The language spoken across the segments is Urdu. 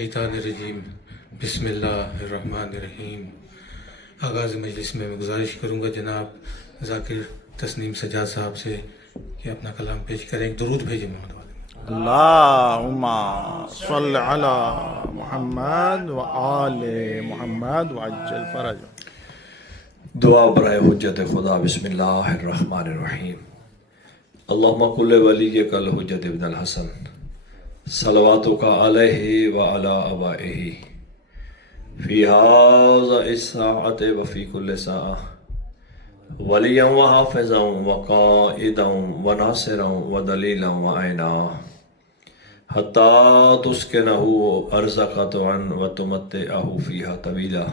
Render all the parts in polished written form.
شیطان الرجیم بسم اللہ الرحمن الرحیم۔ آغاز مجلس میں گزارش کروں گا جناب ذاکر تسنیم سجاد صاحب سے کہ اپنا کلام پیش کریں، ایک درود بھیجیں محمد والے۔ اللہم صل علی محمد و آل محمد وعجل فرج۔ دعا برائے حجت خدا۔ بسم اللہ الرحمن الرحیم۔ اللہم کل ولیک الحجت ابن الحسن صلواتک علیہ وعلی آبائہ فی ھذا الساعۃ وفی کل ساعۃ ولیا وحافظا وقائدا وناصرا ودلیلا وعینا حتی تسکنہ ارضک طوعا وتمتعہ فیہا طویلا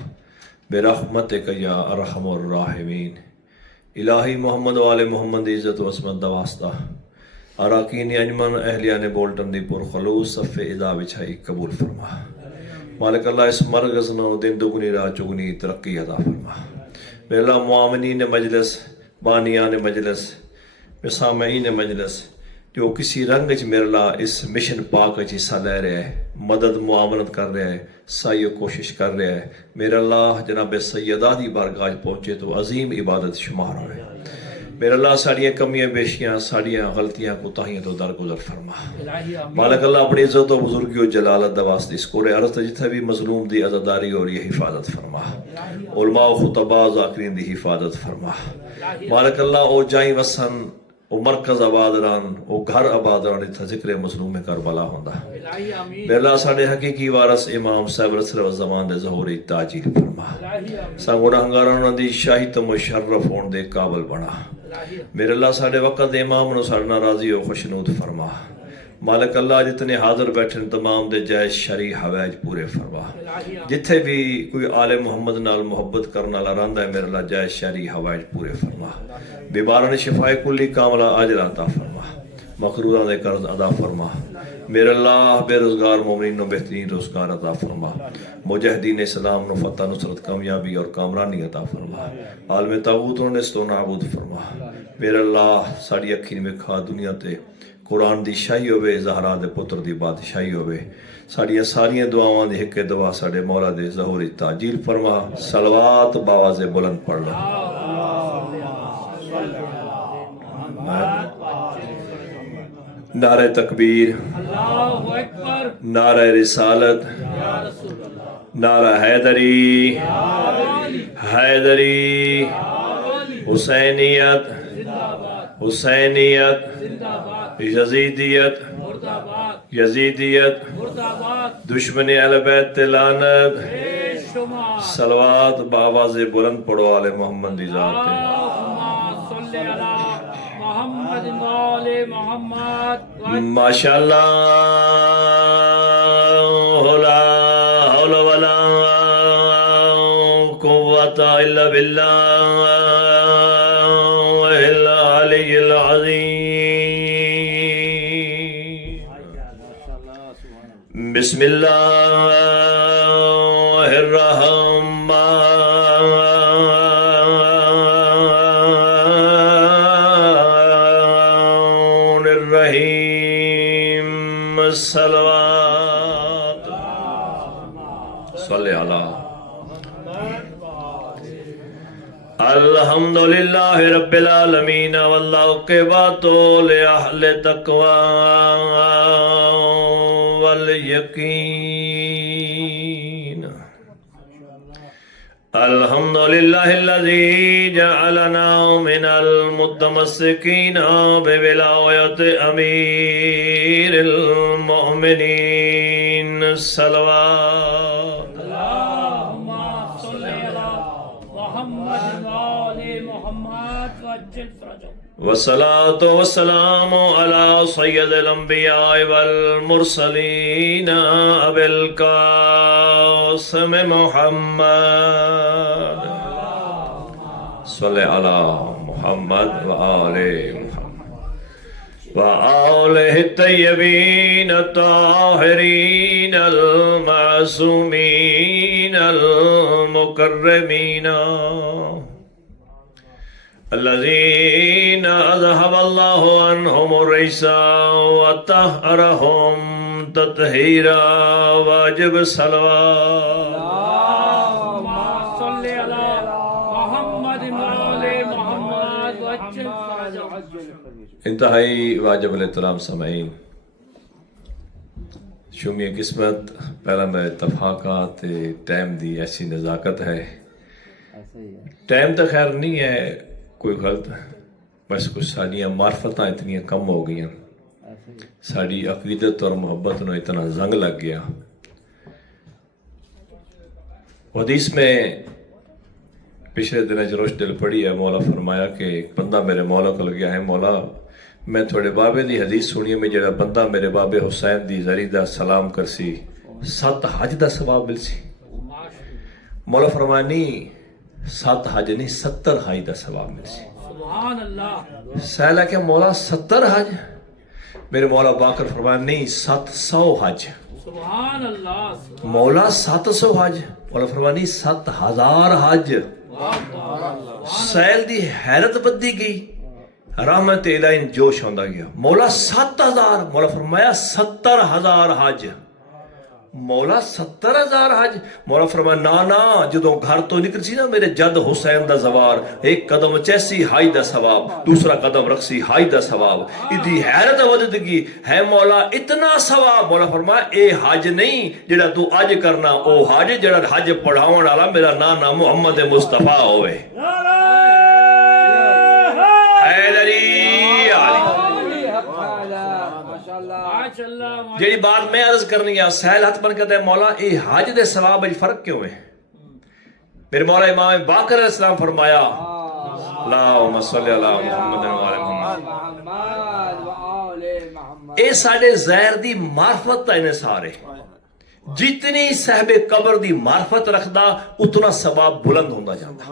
برحمتک یا ارحم الراحمین۔ الہی محمد و آل محمد عزت و عصمت دا واسطہ اراکین انجمن اہلیان بولٹن دی پر خلوص صف ادا بچھائی قبول فرما۔ مالک اللہ اس مرکز نو دن دگنی راہ چگنی ترقی عطا فرما۔ میرے اللہ معاونین مجلس، بانیان مجلس، سامعین مجلس جو کسی رنگ چ میرے اللہ اس مشن پاک چ حصہ لے رہے ہیں، مدد معاونت کر رہے ہیں، سعی و کوشش کر رہے ہیں، میرے اللہ جناب سیدہ دی بارگاہ پہنچے تو عظیم عبادت شمار ہوئے۔ میرے اللہ ساڑیاں کمیاں بیشیاں، ساڑیاں غلطیاں کوتاہیاں تو درگزر فرما۔ مالک اللہ اپنی عزت و بزرگی و جلالت دا واسطے اس کورے عرض جتھے بھی مظلوم دی عزاداری اور یہ حفاظت فرما۔ علماء و خطباء ذاکرین دی حفاظت فرما۔ مالک اللہ او جائیں وسن، او مرکز آباد ران، او گھر آباد ران، اتھا ذکر مظلوم کربلا ہوندا۔ میرے اللہ ساڑے حقیقی وارث امام صاحب رسول الزمان دے ظہوری تاجیل فرما۔ سان گناہگاراں دی شاہی تو مشرف ہون دے قابل بنا۔ میرے اللہ ساڑے وقت دے امام نو ساڑنا راضی و خوشنود فرما۔ مالک اللہ جتنے حاضر بیٹھن تمام دے جائز شرعی حوائج پورے فرما۔ جتھے بھی کوئی آل محمد نال محبت کرنا لراندا ہے میرے اللہ جائز شرعی حوائج پورے فرما۔ بیماران شفائے کلی کاملہ عاجلہ عطا فرما۔ مقروضاں دے قرض ادا فرما۔ میرے اللہ بے روزگار مومنین نو بہترین روزگار عطا فرما۔ مجاہدین اسلام نو فتح نصرت کامیابی اور کامرانی عطا فرما۔ عالم طاغوت نو نست و نابود فرما۔ میرے اللہ ساڑی اکھی میں کھا دنیا تے قرآن دی شاہی ہوئے، زہرا دے پتر دی بادشاہی ہوئے۔ ساڑیاں ساریاں دعاواں دی حق دعا ساڑے مولا دے ظہوری تاجیل فرما۔ صلوات باواز بلند پڑھ لو۔ نعرہ تکبیر، نعرہ رسالت، نعرہ حیدری، حیدری، حسینیت، حسینیت، یزیدیت، یزیدیت، دشمن اہل بیت لعنت۔ صلوات باواز بلند پڑھو آل محمد دی ذات پہ۔ ماشاءاللہ لا حول ولا قوت الا باللہ العلی العظیم۔ بسم اللہ الرحمن الرحیم۔ صلوات صلی علی الحمدللہ رب العالمین والعاقبۃ لأہل التقوی والیقین۔ الحمدللہ الذی جعلنا من المتمسکین بولایت امیر المؤمنین۔ صلوات والصلاة والسلام على سید الانبیاء والمرسلین ابی القاسم محمد صلی علی محمد وآل محمد وآلہ الطیبین الطاہرین المعصومین المکرمین الذين أذهب الله عنهم الرجس وطهرهم تطہیرا واجب صلوات انتہائی واجب الاحترام سامعین، شومی قسمت پہلا میرے اتفاقات ٹائم دی ایسی نزاکت ہے. ٹائم تو خیر نہیں ہے کوئی غلط، بس کچھ ساڑیاں معرفتاں اتنی کم ہو گئی ہیں، ساڑی عقیدت اور محبت نو اتنا زنگ لگ گیا. حدیث میں پچھلے دن جروش دل پڑی ہے، مولا فرمایا کہ ایک بندہ میرے مولا کو گیا ہے، مولا میں تھوڑے بابے دی حدیث سنی میں جڑا بندہ میرے بابے حسین دی زری دا سلام کرسی 7 حج دا ثواب ملسی. مولا فرمایا نہیں 7 حج نہیں 70 حج دا ثواب ملسی. سہلا کہ مولا 70 حج؟ میرے مولا باقر فرمایا نہیں 700 حج. مولا 700 حج؟ مولا فرمایا نہیں 7000 حج. سیل دی حیرت بدی گئی، رحمت الہی جوش ہوندا گیا. مولا 7000؟ مولا فرمایا 70000 حج. مولا 70000 حج؟ مولا فرمایا نا جدوں گھر تو نکل سی نا میرے جد حسین دا زوار، ایک قدم چیسی حج دا ثواب، دوسرا قدم رکھسی حج دا ثواب. ادھی حیرت ودد گئی ہے مولا اتنا ثواب. مولا فرمایا اے حج نہیں جڑا تو اج کرنا، او حج جڑا حج پڑھاون والا میرا نانا محمد مصطفیٰ ہوئے. جیڑی بات میں عرض کرنی ہے، سہل ہاتھ بن کہتا ہے مولا اے حج دے ثواب اج فرق کیوں ہے؟ میرے مولا امام باقر علیہ السلام فرمایا اللہم صلی اللہ محمد و محمد. اے ساڑے زہر دی معرفت ہے سارے، جتنی صاحب قبر دی معرفت رکھدا اتنا ثواب بلند ہوندہ جاتا.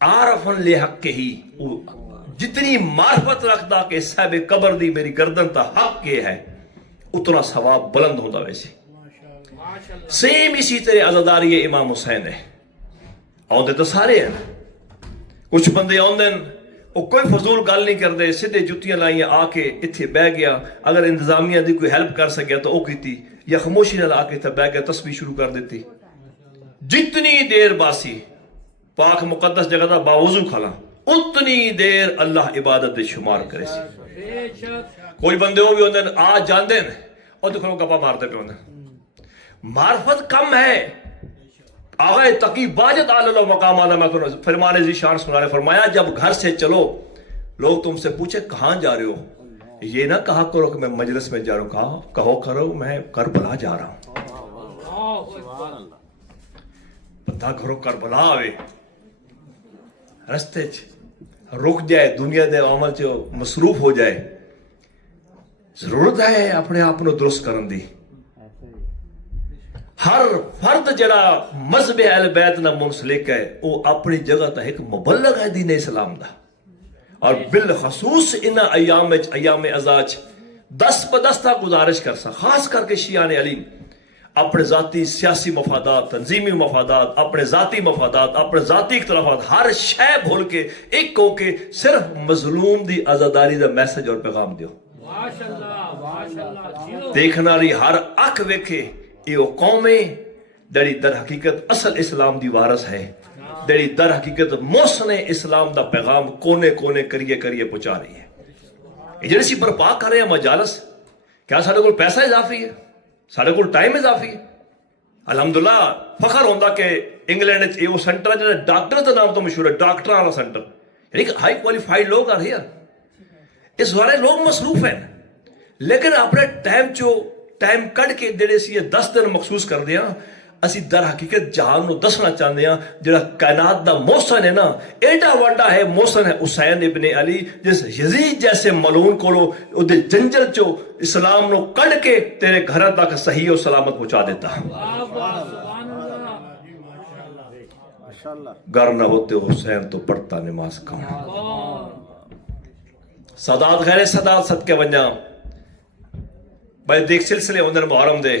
عارفن لے حق کے ہی، جتنی معرفت رکھدا کہ صاحب قبر دی میری گردن تا حق کے ہے اتنا ثواب بلند ہوتا. ویسے سیم اسی طرح عزاداری امام حسین ہے. آندے تو سارے ہیں، کچھ بندے آندے وہ کوئی فضول گل نہیں کرتے، سیدھے جتیاں لائیاں آ کے اتھے بہ گیا. اگر انتظامیہ دی کوئی ہیلپ کر سکیا تو وہ کیتی، یا خاموشی نال آ کے اتھے بہ گیا تسبیح شروع کر دیتی. جتنی دیر باسی پاک مقدس جگہ دا باوضو کھلا اتنی دیر اللہ عبادت دے شمار کرے سی. کوئی بندے وہ بھی ہوندے آ جاندے ہیں اور دیکھو گپا مارتے پہ ہوندے. معرفت کم ہے. آغا تقی باجت آلہ مقام آلہ میں تو فرمان ذی شان سنا رہے، فرمایا جب گھر سے چلو لوگ تم سے پوچھے کہاں جا رہے ہو، یہ نہ کہا کرو کہ میں مجلس میں جا رہا ہوں، کہو کرو میں کربلا جا رہا ہوں. بندہ گھروں کربلا آوے رستے رک جائے، دنیا دے عمل چ مصروف ہو جائے، ضرورت ہے اپنے آپ کو درست کرن دی. ہر فرد جڑا مذہب اہل بیت نہ منسلک ہے وہ اپنی جگہ تا ایک مبلغ ہے دین اسلام دا. اور بالخصوص ان ایام ازاج دست بدستہ گزارش کر سا، خاص کر کے شیعان علی اپنے ذاتی سیاسی مفادات، تنظیمی مفادات، اپنے ذاتی مفادات، اپنے ذاتی اختلافات، ہر شے بھول کے ایک ہو کے صرف مظلوم دی آزاداری دا میسج اور پیغام دیو. دیکھنا رہی ہر اک ویکھے یہ قومیں دڑی در حقیقت اصل اسلام دی وارث ہے، دڑی در حقیقت محسن اسلام دا پیغام کونے کونے کریے پہنچا رہی ہے. یہ جڑی سی برپا کر رہے ہیں مجالس، کیا سارے کو پیسہ اضافی ہے؟ سارے کو ٹائم اضافی ہے؟ الحمدللہ فخر ہوندہ کہ انگلینڈ یہ سینٹر ہے ڈاکٹر کا نام تو مشہور ہے، ڈاکٹر والا سینٹر، یعنی کہ ہائی کوالیفائڈ لوگ آ رہے ہیں. اس بارے لوگ مصروف ہیں، لیکن اپنے ٹائم کٹ کے جڑے سی 10 دن مخصوص کر دیا. اسی در حقیقت جہان نو دسنا چاہتے ہیں جڑا کائنات دا محسن ہے نا، ایڈا وڈا ہے محسن ہے حسین ابن علی، جس یزید جیسے ملعون کولو اودے جنجل چو اسلام نو کڈ کے تیرے گھر تک صحیح و سلامت پہنچا دیتا. گر نہ ہوتے حسین تو پڑھتا نماز کم. سادات غیر سادات صدقے ونجا بھائی دیکھ سلسلے ہوندے محرم دے.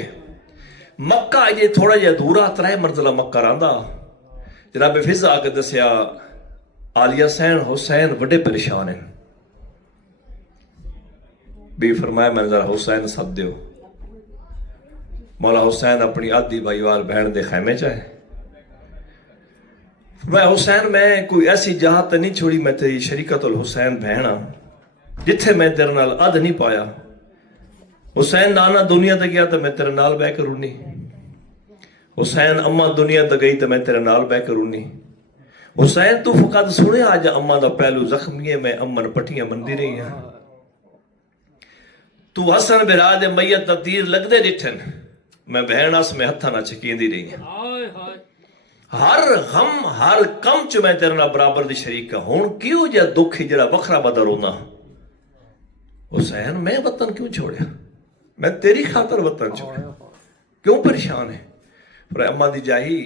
مکہ یہ تھوڑا جہا دورا 3 منزلہ مکہ رہندا. جناب فضا آ کے دسیا عالیہ حسین بڑے پریشان ہیں. بی فرمایا میں ذرا حسین سد دیو. مولا حسین اپنی آدھی بھائی وال بہن دے خیمے چاہے میں حسین میں کوئی ایسی جہاں تے نہیں چھوڑی میں تیری شریکت الحسین بہنا جتھے میں تیرے نال ادھ نہیں پایا حسین نانا دنیا تے گیا تو میں تیرے نال بہ کے رونی حسین اماں دنیا تے گئی تو میں تیرے نال بہ کے رونی حسین تو فقط سنے آج اماں دا پہلو زخمی ہے میں امن پٹیاں بندی رہی ہیں تو حسن برا دے میت دا تیر لگ دے ڈٹھن میں بہن اس میں ہتھا نہ چکیندی رہی ہیں ہر غم ہر کم چ میں تیرے نال برابر دی شریک ہوں کیوں جا دکھ جڑا وکھرا بدا رونا حسین میں وطن کیوں چھوڑیا میں تیری خاطر وطن چھوڑیا کیوں پریشان ہے پر اماں دی جاہی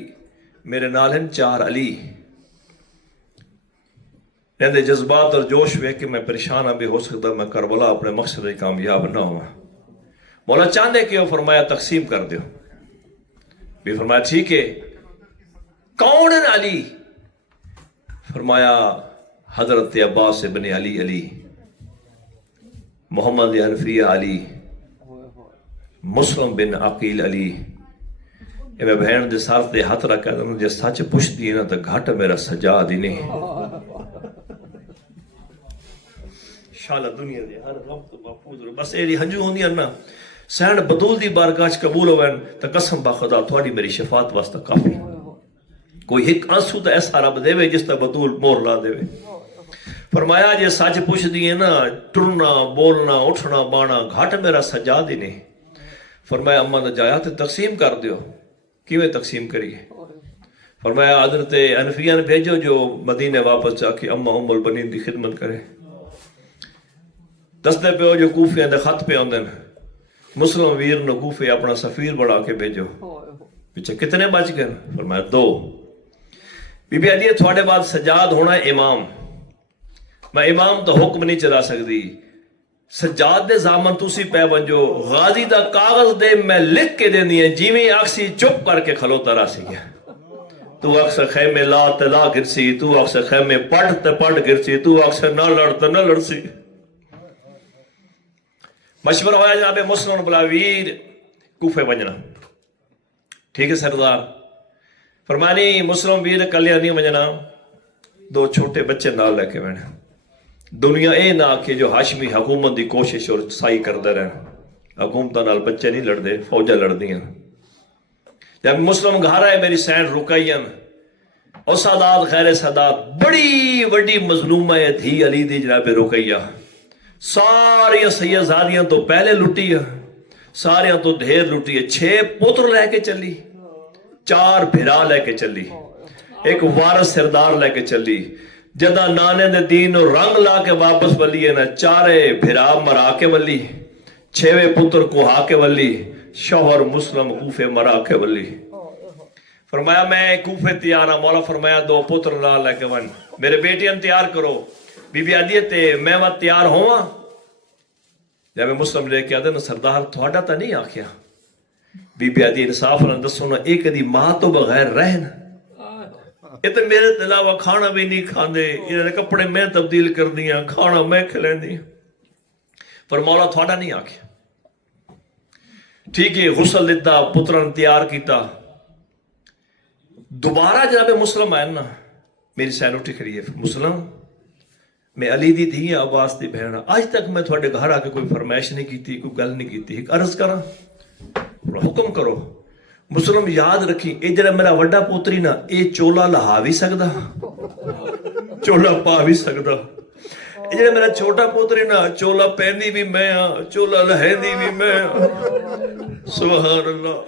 میرے نال ہیں 4 علی اندے جذبات اور جوش ویکھ کے میں پریشان ہاں بھی ہو سکتا میں کربلا اپنے مقصد کامیاب نہ ہوا مولا چاندے کہ وہ فرمایا تقسیم کر دیو بھی فرمایا ٹھیک ہے کون ہے علی فرمایا حضرت عباس ابن علی علی محمد حنفیہ علی مسلم بن عقیل علی اے میں بہن دے سار تے ہاتھ رکھا جے سچ پوچھ دی نا تے گھٹ میرا سجاد ہی نہیں شالا دنیا دے ہر وقت محفوظ رہے بس ایری ہنجو ہوندی نا سینڈ بدول دی بارگاہ چ قبول ہوئن تے قسم با خدا تھوڑی میری شفاعت واسطہ کافی کوئی ایک آنسو تے ایسا رب دے وے جس تے بدول مور لا دے وے فرمایا جے سچ پوچھ دیے نا ٹرنا بولنا اٹھنا بانا گھٹ میرا سجاد ہی نہیں فرمایا اماں دا جایا تے تقسیم کر دیو کیویں تقسیم کریے فرمایا حضرت حنفیہ نے بھیجو جو مدینے واپس جا کے اماں ام البنین دی خدمت کرے دستے پہ ہو جو کوفے دے خط پہ ہوندے مسلم ویر نو کوفے اپنا سفیر بڑھا کے بھیجو پیچھے کتنے بچ گئے فرمایا 2 بی بی علی تھوڑے بعد سجاد ہونا ہے امام میں امام تو حکم نہیں چلا سکتی سجاد دے زامن تسی پہ ونجو غازی دا کاغذ دے میں لکھ کے دینی ہے جیویں آکسی چپ کر کے کھلوتا رہا سی گیا تو اکثر خیمے لا تے لا گرسی تو اکثر خیمے پڑھ تے پڑھ گرسی تو اکثر نہ لڑ تے نہ لڑسی مشورہ ہویا جناب مسلم بلاویر کوفے ونجنا ٹھیک ہے سردار فرمانی مسلم ویر کلیا نہیں ونجنا 2 چھوٹے بچے نال لے کے بیٹھے دنیا اے نہ کہ جو ہاشمی حکومت دی کوشش اور سائی کردے رہے حکومتاں نال بچے نہیں لڑدے فوجاں لڑدیاں جب مسلم گھر آئے میری سینڈ رکائین اور سادات خیر سادات بڑی وڈی مظلومہ تھی علی دی جناب رکیہ ساری سیدزادیاں تو پہلے لٹی ہے ساریاں تو ڈھیر لٹی ہے 6 پتر لے کے چلی 4 بھرا لے کے چلی ایک وارث سردار لے کے چلی جدہ نانے دے دین رنگ لا کے واپس ولی ہے نا 4 بھرا مرا کے ولی 6 پتر کوہا کے ولی شوہر مسلم کوفے مرا کے ولی فرمایا میں کوفے تیار ہاں مولا فرمایا 2 پتر لا لے کے ون میرے بیٹیاں تیار کرو بی بی عدیت میں وہاں تیار ہوا جب میں مسلم لے کے آدھے نا سردار تھوڑا تا نہیں آکھیا بی بی عدیت انصاف نہ دسو نا ایک دی ماں تو بغیر رہن یہ تو میرے علاوہ کھانا بھی نہیں کھاندے انہوں نے کپڑے میں تبدیل کر دیا کھانا میں کھلیں دی پر مولا تھوڑا نہیں آکھیا ٹھیک ہے غسل دیتا پتران تیار کیتا دوبارہ جناب مسلم آئے نا میری سین اٹھی کھڑی ہے مسلم میں علی دی تھی عباس دی بہن آج تک میں تھوڑے گھر آ کے کوئی فرمائش نہیں کیتی کوئی گل نہیں کیتی ایک عرض کرا حکم کرو مسلم یاد رکھی اے جڑا میرا وڈا پوتری نا اے چولا لہا بھی سکدا چولا پا بھی سکدا اے جڑا میرا چھوٹا پوتری نا چولا پہندی بھی میں ہاں چولا لہندی بھی میں ہاں سبحان اللہ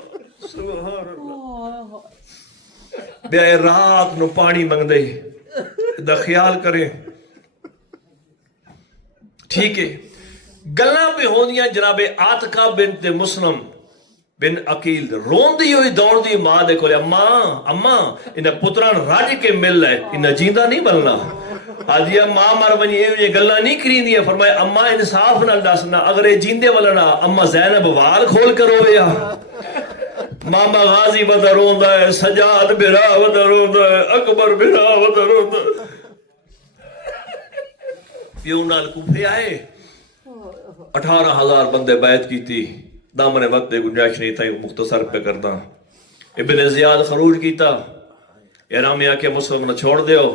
سبحان اللہ بے رات نو پانی منگ دے دا خیال کریں ٹھیک ہے گلاں پہ ہوندیاں جناب عاتقہ بنت مسلم بن عقیل رون دی ہوئی دوڑ دی ماں دے کولے اماں انہیں پتران راج کے مل ہے انہیں جیندہ نہیں ملنا آدھیا ماں مر بنی یہ گلاں نہیں کریں دیا فرمایا اماں انصاف نہ دسنا اگر یہ جیندے والا اماں زینب وال کھول کر ہویا ماما غازی ودا روندا ہے سجاد بھرا ودا روندا ہے اکبر بھرا ودا روندا ہے پیو نال کوفے آئے 18,000 بندے بیعت کی تھی دامن وقت دے گنجائش نہیں تھا، مختصر پہ کرتا. ابن زیاد خروج کیتا، احرامی آکے مسلم نہ چھوڑ دیو،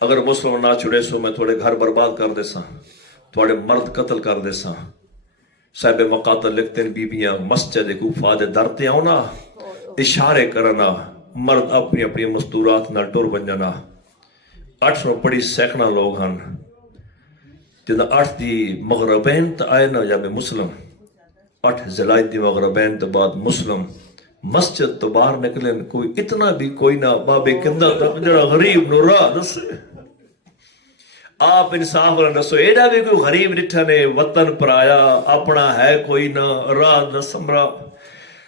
اگر مسلم نہ چھڑے سو میں تھوڑے گھر برباد کر دے ساں، تھوڑے مرد قتل کر دے ساں. صاحب مقاتل لکھتے ہیں بیبیاں مسجد کوفہ دے درتے آنا، اشارے کرنا، مرد اپنی اپنی مستورات نہ ٹر بن جانا. 800 پڑی سینکڑا لوگ ہن جدہ 8 دی مغربین تا آئے نا جب مسلم 8 ذلائد دی مغربین تا بعد مسلم مسجد تو باہر نکلے، کوئی اتنا بھی کوئی نہ بابے کندہ تک جڑا غریب نو راہ دسے. آپ انصاف نہ دسو، ایڈا بھی کوئی غریب نٹھا نے وطن پر آیا اپنا ہے کوئی نہ راہ نہ سمرا.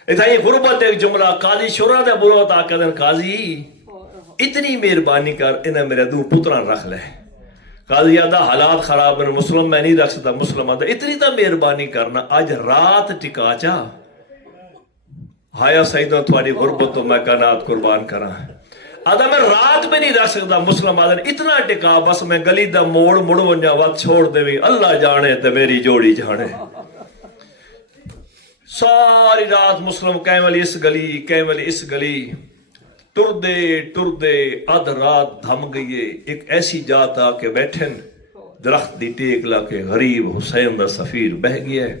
اتھائی غربت ایک جملہ قاضی شورا دے بولو تا کہدن قاضی اتنی مہربانی کر انہیں میرے دو پتران رکھ لے. قاضی آدھا حالات خراب ہیں مسلم میں نہیں رکھ سکتا. مسلم آدھا اتنی تا مہربانی کرنا آج رات ٹکا چا ہایا سیدوں تھوڑی غربت تو میں کائنات قربان کرا. آدھا میں رات میں نہیں رکھ سکتا. مسلم آدھا اتنا ٹکا بس میں گلی دا موڑ ونجا وقت چھوڑ دے بھی اللہ جانے تے میری جوڑی جانے. ساری رات مسلم کہیں والی اس گلی کہیں والی اس گلی ٹر دے ادھ رات دھم گئیے. ایک ایسی جات آ کے بیٹھن درخت دی ٹیک لا کے غریب حسین دا سفیر بہ گیا ہے.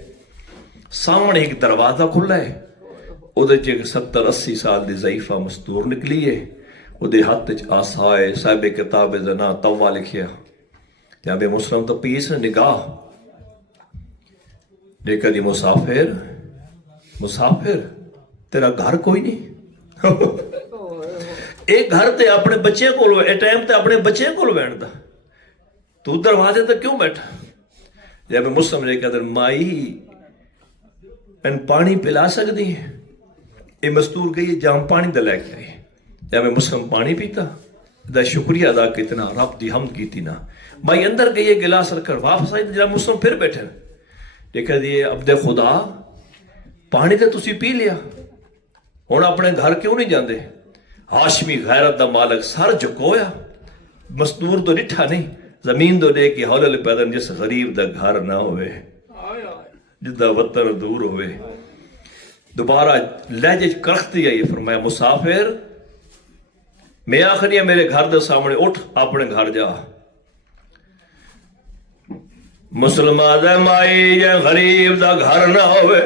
سامنے ایک دروازہ کھلا ہے، او دے چ 70-80 سال دی ضعیفہ مستور نکلی ہے. او دے ہاتھ وچ آسائے صاحب کتاب زنا توا لکھیا. جب مسلم تو پیس نگاہ دیکھا دی مسافر تیرا گھر کوئی نہیں. ایک گھر تے اپنے بچے کو ٹائم تے اپنے بچے کو ویندا تو دروازے تے کیوں بیٹھا. جب مسلم نے کہا مائی ان پانی پلا سکتی ہے. یہ مستور گئی جام پانی دے لے کے آئی. جب مسلم پانی پیتا دا شکریہ ادا کتنا رب دی حمد کیتی نا. مائی اندر گئی گلاس رکھ کر واپس آئی. جب مسلم پھر بیٹھے دیکھا دیئے عبد خدا پانی تے تسی پی لیا ہون اپنے گھر کیوں نہیں جاندے. ہاشمی غیرت دا مالک سر جھکویا. مستور تو نٹھا نہیں زمین تو دے کے ہولے پیدن جس غریب دا گھر نہ ہوئے جس دا وطن دور ہوئے. دوبارہ لہجے کرختی آئی فرمایا مسافر میں آخری ہے میرے گھر دے سامنے اٹھ اپنے گھر جا. مسلمان دے مائی جے غریب دا گھر نہ ہوئے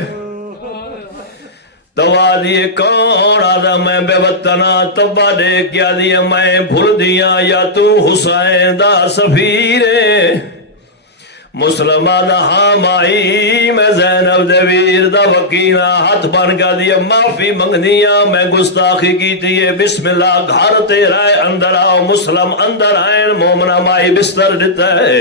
دوا دیئے کون آدھا میں بے وطنہ تبا دے کیا دیئے میں بھول دیا یا تو حسین دا سفیرے. مسلمہ دا ہاں مائی میں زینب دے ویر دا وکینہ ہاتھ بن کا دیئے معافی منگ دیا میں گستاخی کی دیئے. بسم اللہ گھر تیرا ہے اندر آؤ. مسلم اندر آئیں مومنہ مائی بستر دیتا ہے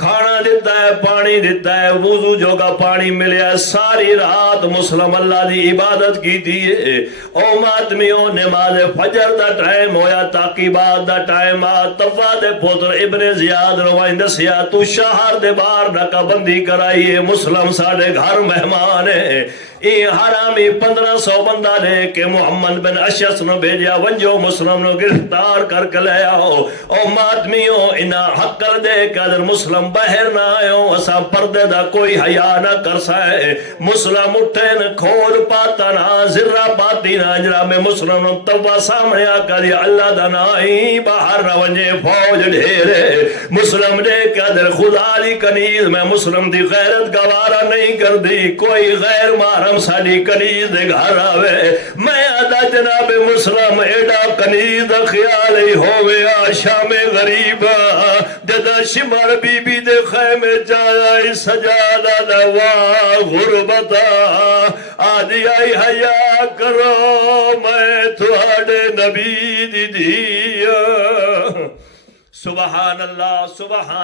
کھانا دیتا ہے پانی دیتا ہے وضو جو کا پانی ملے. ساری رات مسلم اللہ دی عبادت کی دیئے. او ماتمیوں نماز فجر دا ٹائم ہویا تاقیبات دا ٹائم آ. توا دے پوتر ابن زیاد روائن دسیا تو شہر دے بار ڈکا بندی کرائیے. مسلم ساڑے گھر مہمان ہے. یہ حرامی 1500 بندہ لے کے محمد بن اشعث نو بھیجیا ونجو مسلم نو گرفتار کر کے لے آؤ. او ماتمیوں انہا حق کر دے کہ اگر مسلم باہر نہ آئیوں اسا پردے دا کوئی حیاء نہ کر سائے. مسلم اٹھیں کھول پاتا نہ ذرہ پاتی نہ اجرا میں مسلم نو توا سامنے آکا دیا اللہ دا نائی باہر نہ ونجے فوج ڈھیرے. مسلم دے کہ اگر خدا لی کنیز میں مسلم دی غیرت گوارا نہیں کر دی کوئی غیر مارا ساڑی کنیز دے گھر آوے. میں آدھا جناب مسلم ایڈا کنیز دا خیال ہی ہوئے آشام غریبا جدا شمر بی بی دے خیمے جایا سجادہ دوا غربتا آدھی آئی حیاء کرو میں تھوڑے نبی دی دیا. سبحان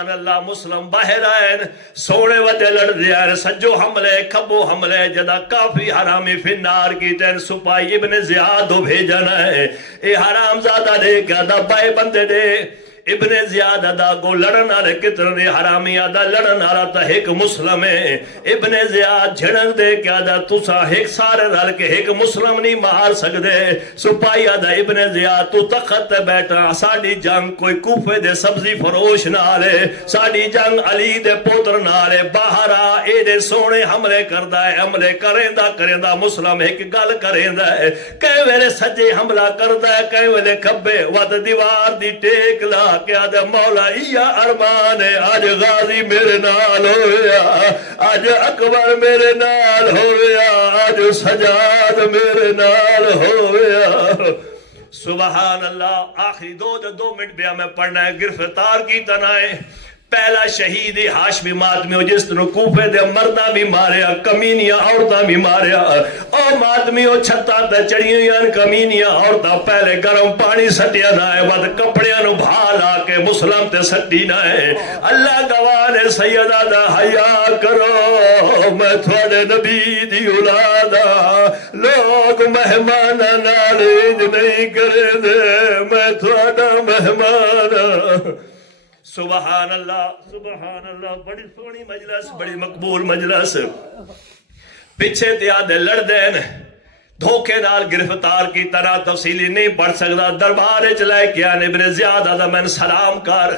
اللہ. مسلم باہر آئین سوڑے وجہ لڑ دیا سجو حملے کھبو حملے جدا کافی حرامی فنار کی تین سپاہی ابن زیاد بھیجن ہے. اے حرام زادہ دے کیا دبائے بندے دے ابن زیاد ادا کو لڑن والے کتنے حرامی ادا لڑن والا تا ایک مسلم ہے ابن زیاد جھڑک دے کہ ادا تسا ایک سارے رل کے ایک مسلم نہیں مار سکدے سپاہی ادا ابن زیاد تو تخت تے بیٹھا ساڈی جنگ کوئی کوفے دے سبزی فروش نال ہے ساڈی جنگ علی دے پوتر نال ہے باہر آ اے دے سونے حملے کردا ہے حملے کریندا مسلم ایک گل کریندا ہے کئی ویلے سجے حملہ کردا ہے کئی ویلے کھبے ود دیوار دی ٹیک لا کہ آدھے مولا یا ارمان ہے آج غازی میرے نال ہویا آج اکبر میرے نال ہویا آج سجاد میرے نال ہویا سبحان اللہ آخری دو منٹ بیا میں پڑھنا ہے گرفتار کی تنائے پہلا شہید ہاشمی ماتمیوں جس نے کوفے دے مردہ بھی ماریا کمینیاں عورتاں بھی ماریا او ماتمیوں چھتا تے چڑیوں یان کمینیاں عورتاں پہلے گرم پانی سٹیا نہ ہے بعد کپڑیاں نو بھا لا کے مسلم تے سٹی نہ ہے اللہ گواہ نے سیدہ دا حیا کرو میں تھوڑے نبی دی اولادا لوگ مہمان نال نہیں کرے دے میں تھوڑا مہمان سبحان اللہ بڑی سونی مجلس بڑی مقبول مجلس پیچھے تے آدھے لڑ دین دھوکے نال گرفتار کی طرح تفصیلی نہیں پڑھ سکتا دربار چلائے کیا ابن زیاد آدھا میں سلام کر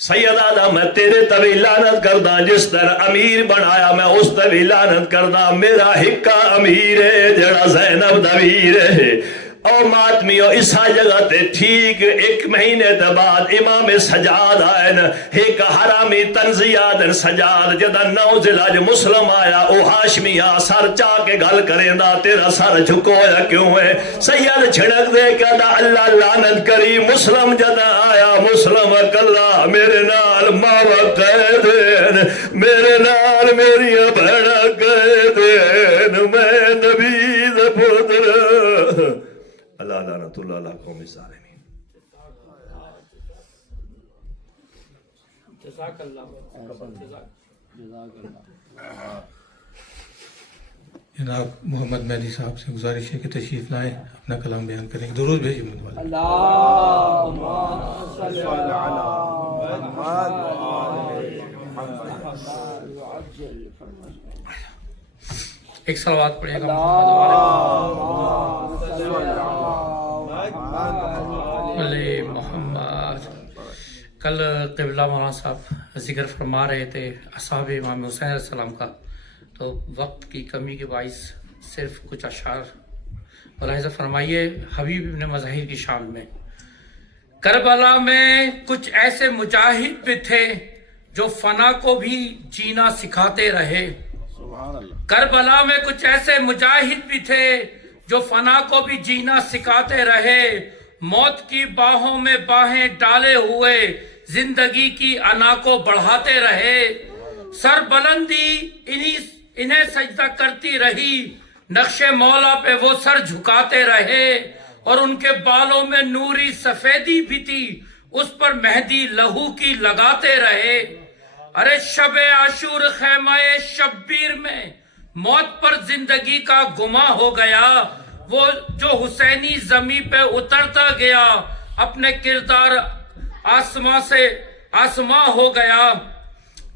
سید آدھا میں تیرے تبھی لعنت کردہ جس طرح امیر بنایا میں اس تبھی لعنت کردہ میرا ہکا امیر ہے جڑا زینب دویر ہے او ماتمیو اسا جگہ تے ٹھیک ایک مہینے دے بعد امام سجاد آئین ایک حرامی تنزیاد سجاد جدا نو زلاج مسلم آیا او ہاشمی آ سر چاہ کے گل کریں دا تیرا سر جھکویا کیوں ہے سید چھڑک دے کہ دا اللہ لعنت کری مسلم جدا آیا مسلم کلا میرے نال ماوا قیدین میرے نال میری بھڑا قیدین میں نبی دے پتر اللہ لعنت اللہ علیہ قوم الظالمین جزاک اللہ جناب محمد مہدی صاحب سے گزارش ہے کہ تشریف لائیں اپنا کلام بیان کریں درود بھیجیں مجھ والا اللہم صلی علی محمد ایک صلوات پڑھے گا محمد کل قبلہ مولانا صاحب ذکر فرما رہے تھے اصحاب امام حسین علیہ السلام کا تو وقت کی کمی کے باعث صرف کچھ اشعار ملاحظہ فرمائیے حبیب ابن مظاہر کی شان میں کربلا میں کچھ ایسے مجاہد بھی تھے جو فنا کو بھی جینا سکھاتے رہے کربلا میں کچھ ایسے مجاہد بھی تھے جو فنا کو بھی جینا سکھاتے رہے موت کی باہوں میں باہیں ڈالے ہوئے زندگی کی انا کو بڑھاتے رہے سر بلندی انہیں سجدہ کرتی رہی نقش مولا پہ وہ سر جھکاتے رہے اور ان کے بالوں میں نوری سفیدی بھی تھی اس پر مہدی لہو کی لگاتے رہے ارے شب عاشور خیمہ شبیر میں موت پر زندگی کا گما ہو گیا وہ جو حسینی زمین پہ اترتا گیا اپنے کردار آسماں سے آسماں ہو گیا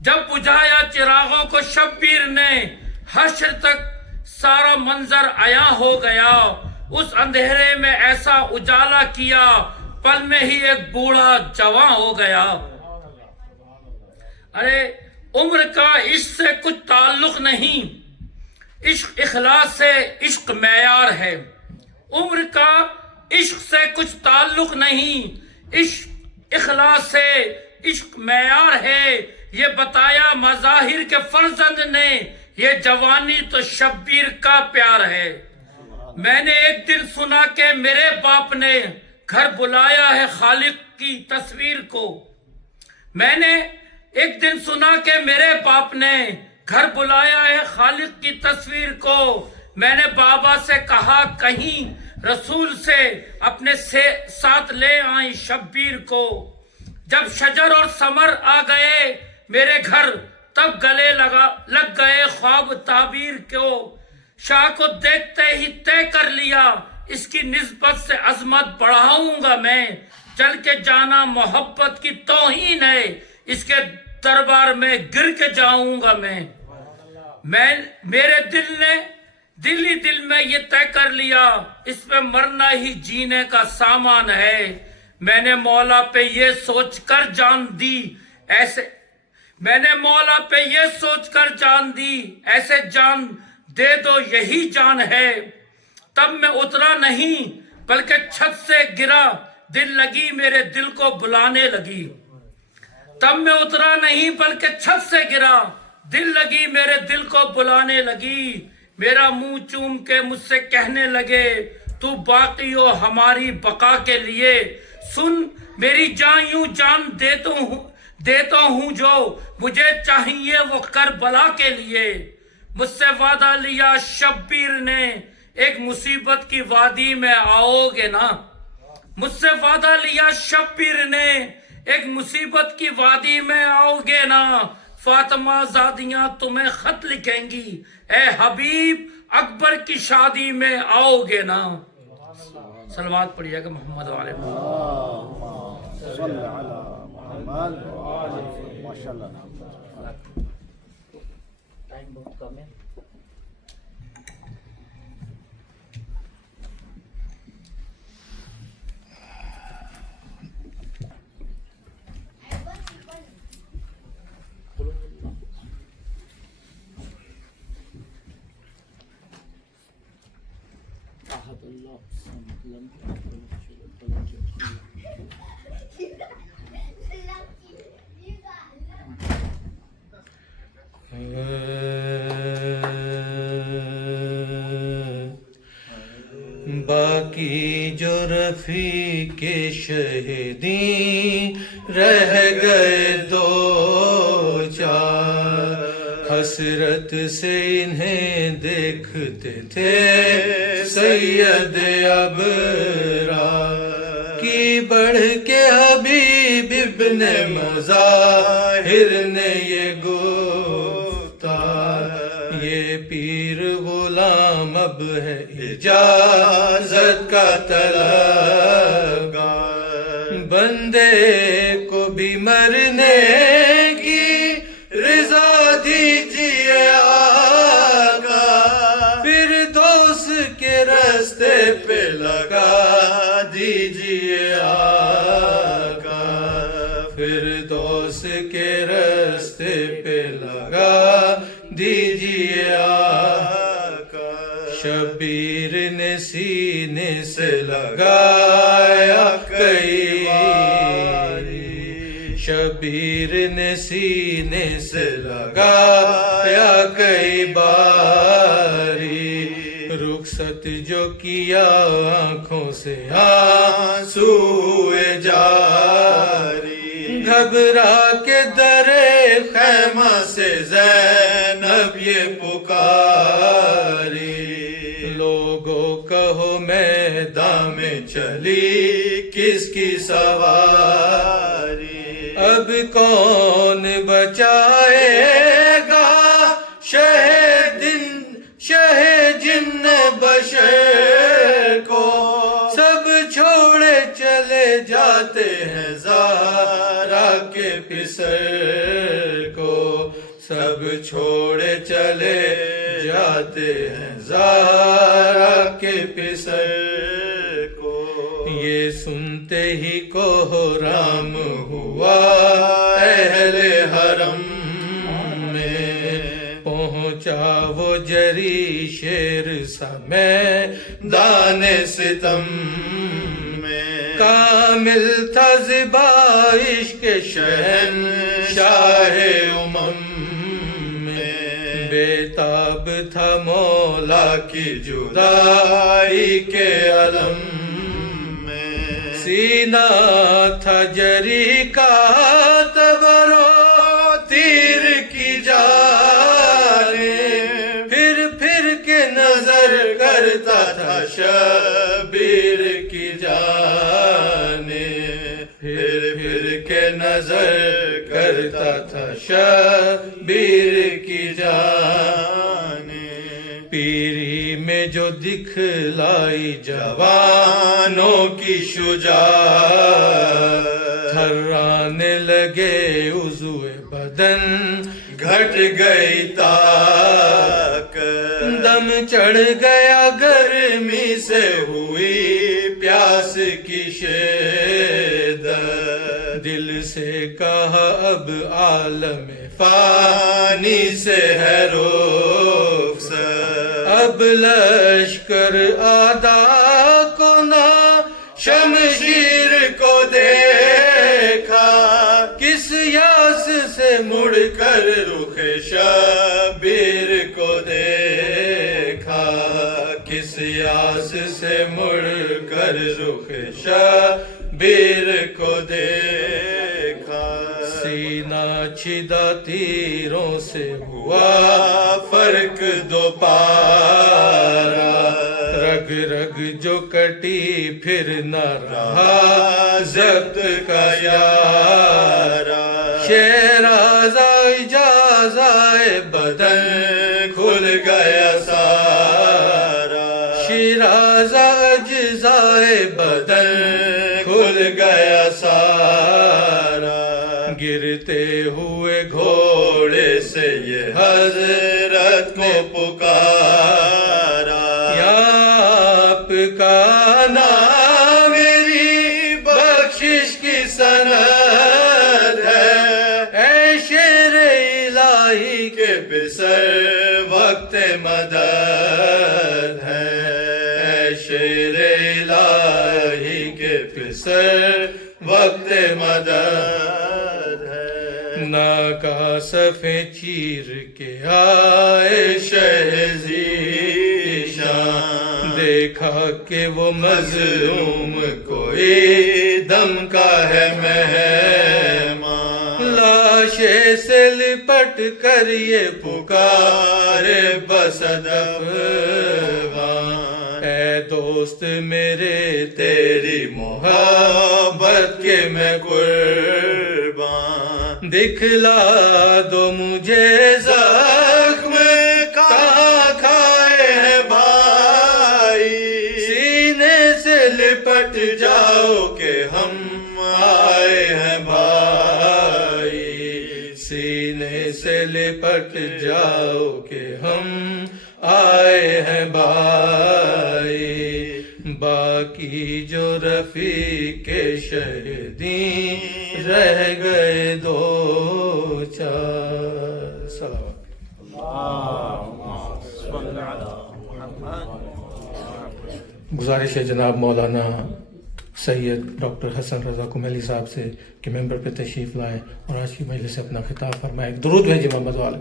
جب بجھایا چراغوں کو شبیر نے حشر تک سارا منظر عیاں ہو گیا اس اندھیرے میں ایسا اجالا کیا پل میں ہی ایک بوڑھا جوان ہو گیا ارے عمر کا عشق سے کچھ تعلق نہیں عشق اخلاص سے عشق معیار ہے عمر کا عشق سے کچھ تعلق نہیں عشق اخلاص سے عشق معیار ہے یہ بتایا مظاہر کے فرزند نے یہ جوانی تو شبیر کا پیار ہے میں نے ایک دن سنا کہ میرے باپ نے گھر بلایا ہے خالق کی تصویر کو میں نے ایک دن سنا کہ میرے باپ نے گھر بلایا ہے خالق کی تصویر کو میں نے بابا سے کہا کہیں رسول سے اپنے ساتھ لے آئیں شبیر کو جب شجر اور ثمر آ گئے میرے گھر تب گلے لگ گئے خواب تعبیر کو شاہ کو دیکھتے ہی طے کر لیا اس کی نسبت سے عظمت بڑھاؤں گا میں جل کے جانا محبت کی توہین ہے، اس کے دربار میں گر کے جاؤں گا میں میرے دل ہی دل میں یہ طے کر لیا، اس پہ مرنا ہی جینے کا سامان ہے۔ میں نے مولا پہ یہ سوچ کر جان دی ایسے ایسے جان دے دو یہی جان ہے۔ تب میں اترا نہیں بلکہ چھت سے گرا، دل لگی میرے دل کو بلانے لگی۔ تب میں اترا نہیں بلکہ چھت سے گرا، دل لگی میرے دل کو بلانے لگی۔ میرا منہ چوم کے مجھ سے کہنے لگے تو باقی ہو ہماری بقا کے لیے، سن میری جان یوں جان دیتا ہوں جو مجھے چاہیے وہ کربلا کے لیے۔ مجھ سے وعدہ لیا شبیر نے ایک مصیبت کی وادی میں آؤ گے نا، مجھ سے وعدہ لیا شبیر نے ایک مصیبت کی وادی میں آؤ گے نا، فاطمہ زادیاں تمہیں خط لکھیں گی اے حبیب اکبر کی شادی میں آؤ گے نا۔ صلوات پڑھیے گا محمد والے صلی علی محمد ماشاءاللہ۔ ٹائم بہت کم ہے۔ باقی جو رفیق شہیدی رہ گئے دو چار، حسرت سے انہیں دیکھتے تھے سید ابرار کی بڑھ کے حبیب ابن مظاہر نے یہ گفتار، یہ پیر غلام اب ہے اجازت کا طلبگار، بندے کو بھی مرنے کی رضا دیجیے آقا، پھر دوست کے راستے پہ لگا دیجیے آقا، پھر دوست کے راستے پہ لگا دیجیے آقا۔ شبیر نے سینے سے لگایا کئی باری، شبیر نے سینے سے لگایا کئی باری، رخصت جو کیا آنکھوں سے آنسو جاری، گھبرا کے در خیمہ سے زینب یہ پکاری، لوگوں کہو میدان میں چلی کس کی سواری، اب کون بچائے گا شہ جن بشر کو، سب چھوڑے چلے جاتے ہیں زہرا کے پسر کو، سب چھوڑے چلے جاتے ہیں زہرا کے پسر کو۔ یہ سنتے ہی کوہرام ہوا اہل حرم میں، پہنچا وہ جری شیر سا میدان ستم میں، کامل تھا زبائش کے شہنشاہ بےتاب تھا مولا کی جدائی کے علم میں، سینہ تھا جری کا تبر و تیر کی جانب، پھر کے نظر کرتا تھا شبیر کی جانب، پھر کے نظر کرتا تھا شبیر کی جانب، پیری میں جو دکھلائی جوانوں کی شجاعت، تھرانے لگے عضو بدن گھٹ گئی طاقت، دم چڑھ گیا گرمی سے ہوئی پیاس کی شدت، دل سے کہا اب عالم فانی سے ہے رخصت، اب لشکر آدھا کو نہ شمشیر کو دیکھا، کس یاس سے مڑ کر رخ شبیر کو دیکھا، کس یاس سے مڑ کر رخ شبیر کو دیکھا، سینہ چھدا تیروں سے ہوا فرق دو پارا، رگ رگ جو کٹی پھر نہ رہا ضبط کا یارا، شیرازہ اجازائے بدن کھل گیا سارا، شیرازہ اجزائے بدن کھل گیا سارا، گرتے ہوئے گھوڑے سے یہ حضرت کو پکارا، یا آپ کا نام میری بخشش کی سند ہے، اے شیر الہی کے بسر وقت مدد ہے، اے شیر الہی کے بسر وقت مدد ہے، ناکا صفے چیر کے آئے شہزیشاں، دیکھا کہ وہ مظلوم کوئی دم کا ہے مہمان، لاشے سے لپٹ کر یہ پکارے بصدفان، اے دوست میرے تیری محبت کے میں قربان، دکھلا دو مجھے زخم کہاں کھائے ہیں بھائی، سینے سے لپٹ جاؤ کہ ہم آئے ہیں بھائی، سینے سے لپٹ جاؤ کہ ہم آئے ہیں بھائی، باقی جو رفیق شہیدین رہ گئے دو چار، سلام۔ گزارش ہے جناب مولانا سید ڈاکٹر حسن رضا کمیلی صاحب سے کہ ممبر پہ تشریف لائیں اور آج کی مجلس سے اپنا خطاب فرمائیں۔ ایک درود بھیجیے محمد والے۔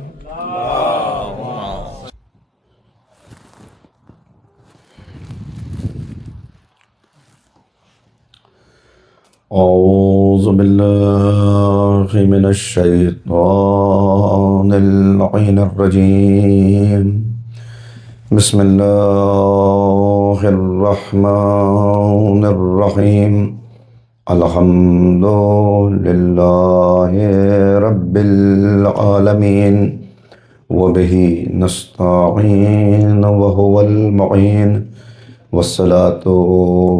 أعوذ بالله من الشيطان اللعين الرجيم، بسم الله الرحمن الرحيم، الحمد لله رب العالمين، وبه نستعين وهو المعين، والصلاة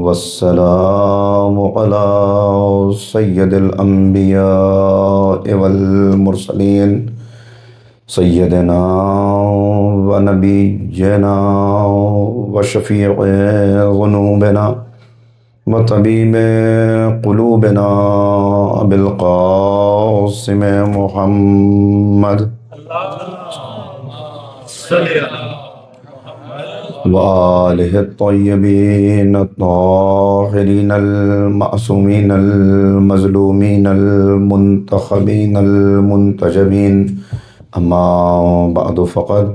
والسلام على سيد الأنبياء والمرسلين، سيدنا ونبينا وشفيع ذنوبنا وطبيب قلوبنا أبي القاسم محمد وآله الطيبين الطاهرين المعصومين المظلومين المنتخبين المنتجبين، أما بعد فقد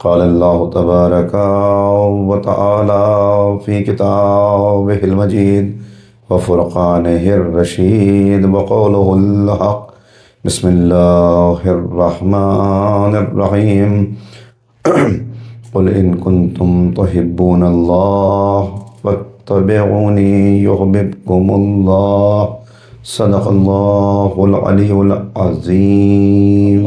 قال الله تبارك وتعالى في كتابه المجيد وفرقانه الرشيد وقوله الحق، بسم الله الرحمن الرحيم، قل إن كنتم تحبون الله فاتبعوني يحببكم الله، صدق الله العلي العظيم۔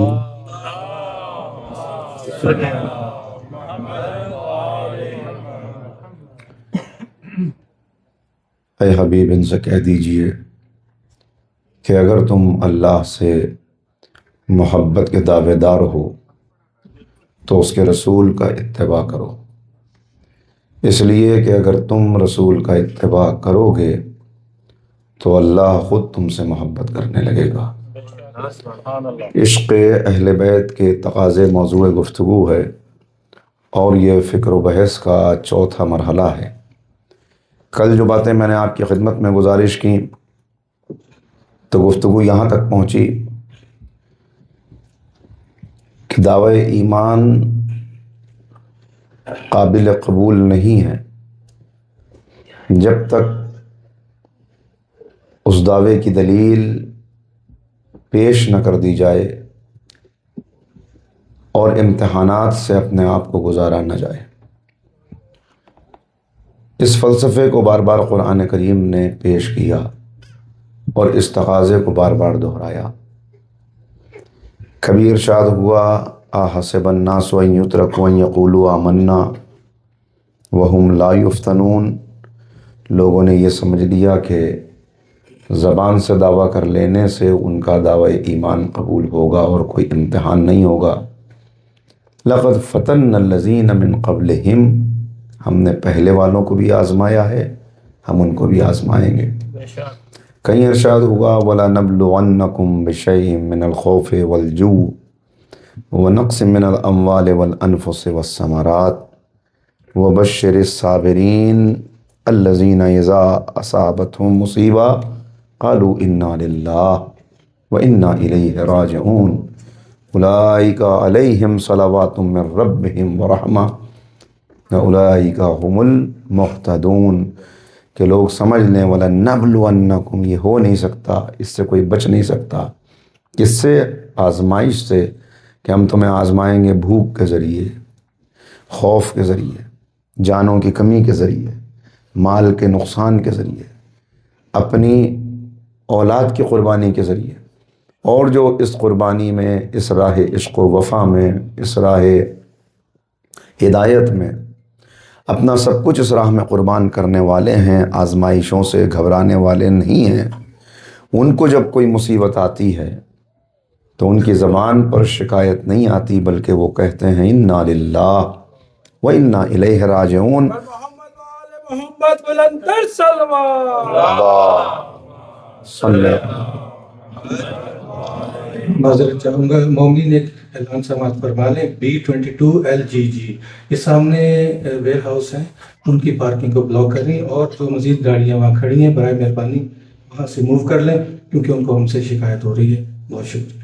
اے حبیب ان سے کہہ دیجئے کہ اگر تم اللہ سے محبت کے دعوے دار ہو تو اس کے رسول کا اتباع کرو، اس لیے کہ اگر تم رسول کا اتباع کرو گے تو اللہ خود تم سے محبت کرنے لگے گا۔ عشق اہل بیت کے تقاضے موضوع گفتگو ہے اور یہ فکر و بحث کا چوتھا مرحلہ ہے۔ کل جو باتیں میں نے آپ کی خدمت میں گزارش کی تو گفتگو یہاں تک پہنچی کہ دعوی ایمان قابل قبول نہیں ہے جب تک اس دعوے کی دلیل پیش نہ کر دی جائے اور امتحانات سے اپنے آپ کو گزارا نہ جائے۔ اس فلسفے کو بار بار قرآن کریم نے پیش کیا اور اس تقاضے کو بار بار دہرایا۔ کبھی ارشاد ہوا احسب الناس ان یترکوا ان یقولوا آمنا وہم لا یفتنون، لوگوں نے یہ سمجھ لیا کہ زبان سے دعویٰ کر لینے سے ان کا دعوی ایمان قبول ہوگا اور کوئی امتحان نہیں ہوگا۔ لقد فتن الذین من قبلہم، ہم نے پہلے والوں کو بھی آزمایا ہے، ہم ان کو بھی آزمائیں گے۔ کہیں ارشاد ہوا وَلَنَبْلُوَنَّكُمْ بِشَيْءٍ مِّنَ الْخَوْفِ وَالْجُوعِ وَنَقْصٍ مِّنَ الْأَمْوَالِ وَالْأَنفُسِ وَالثَّمَرَاتِ وَبَشِّرِ الصَّابِرِينَ الَّذِينَ إِذَا أَصَابَتْهُمْ مُصِيبَةٌ قَالُوا إِنَّا لِلَّهِ وَإِنَّا إِلَيْهِ رَاجِعُونَ أُولَٰئِكَ عَلَيْهِمْ صَلَوَاتٌ مِّن رَّبِّهِمْ وَرَحْمَةٌ وَأُولَٰئِكَ هُمُ الْمُهْتَدُونَ، کہ لوگ سمجھ لیں وَلَنَبْلُوَنَّكُمْ، یہ ہو نہیں سکتا، اس سے کوئی بچ نہیں سکتا، کس سے؟ آزمائش سے، کہ ہم تمہیں آزمائیں گے بھوک کے ذریعے، خوف کے ذریعے، جانوں کی کمی کے ذریعے، مال کے نقصان کے ذریعے، اپنی اولاد کی قربانی کے ذریعے، اور جو اس قربانی میں، اس راہ عشق و وفا میں، اس راہ ہدایت میں اپنا سب کچھ اس راہ میں قربان کرنے والے ہیں، آزمائشوں سے گھبرانے والے نہیں ہیں، ان کو جب کوئی مصیبت آتی ہے تو ان کی زبان پر شکایت نہیں آتی، بلکہ وہ کہتے ہیں انا للہ و انا الیہ راجعون۔ محمد بلندر صلی معذرت چاہوں گا، مومنین ایک اعلان سماعت فرما لیں۔ B22LGG یہ سامنے ویئر ہاؤس ہیں، ان کی پارکنگ کو بلاک کریں اور جو مزید گاڑیاں وہاں کھڑی ہیں برائے مہربانی وہاں سے موو کر لیں، کیونکہ ان کو ہم سے شکایت ہو رہی ہے۔ بہت شکریہ۔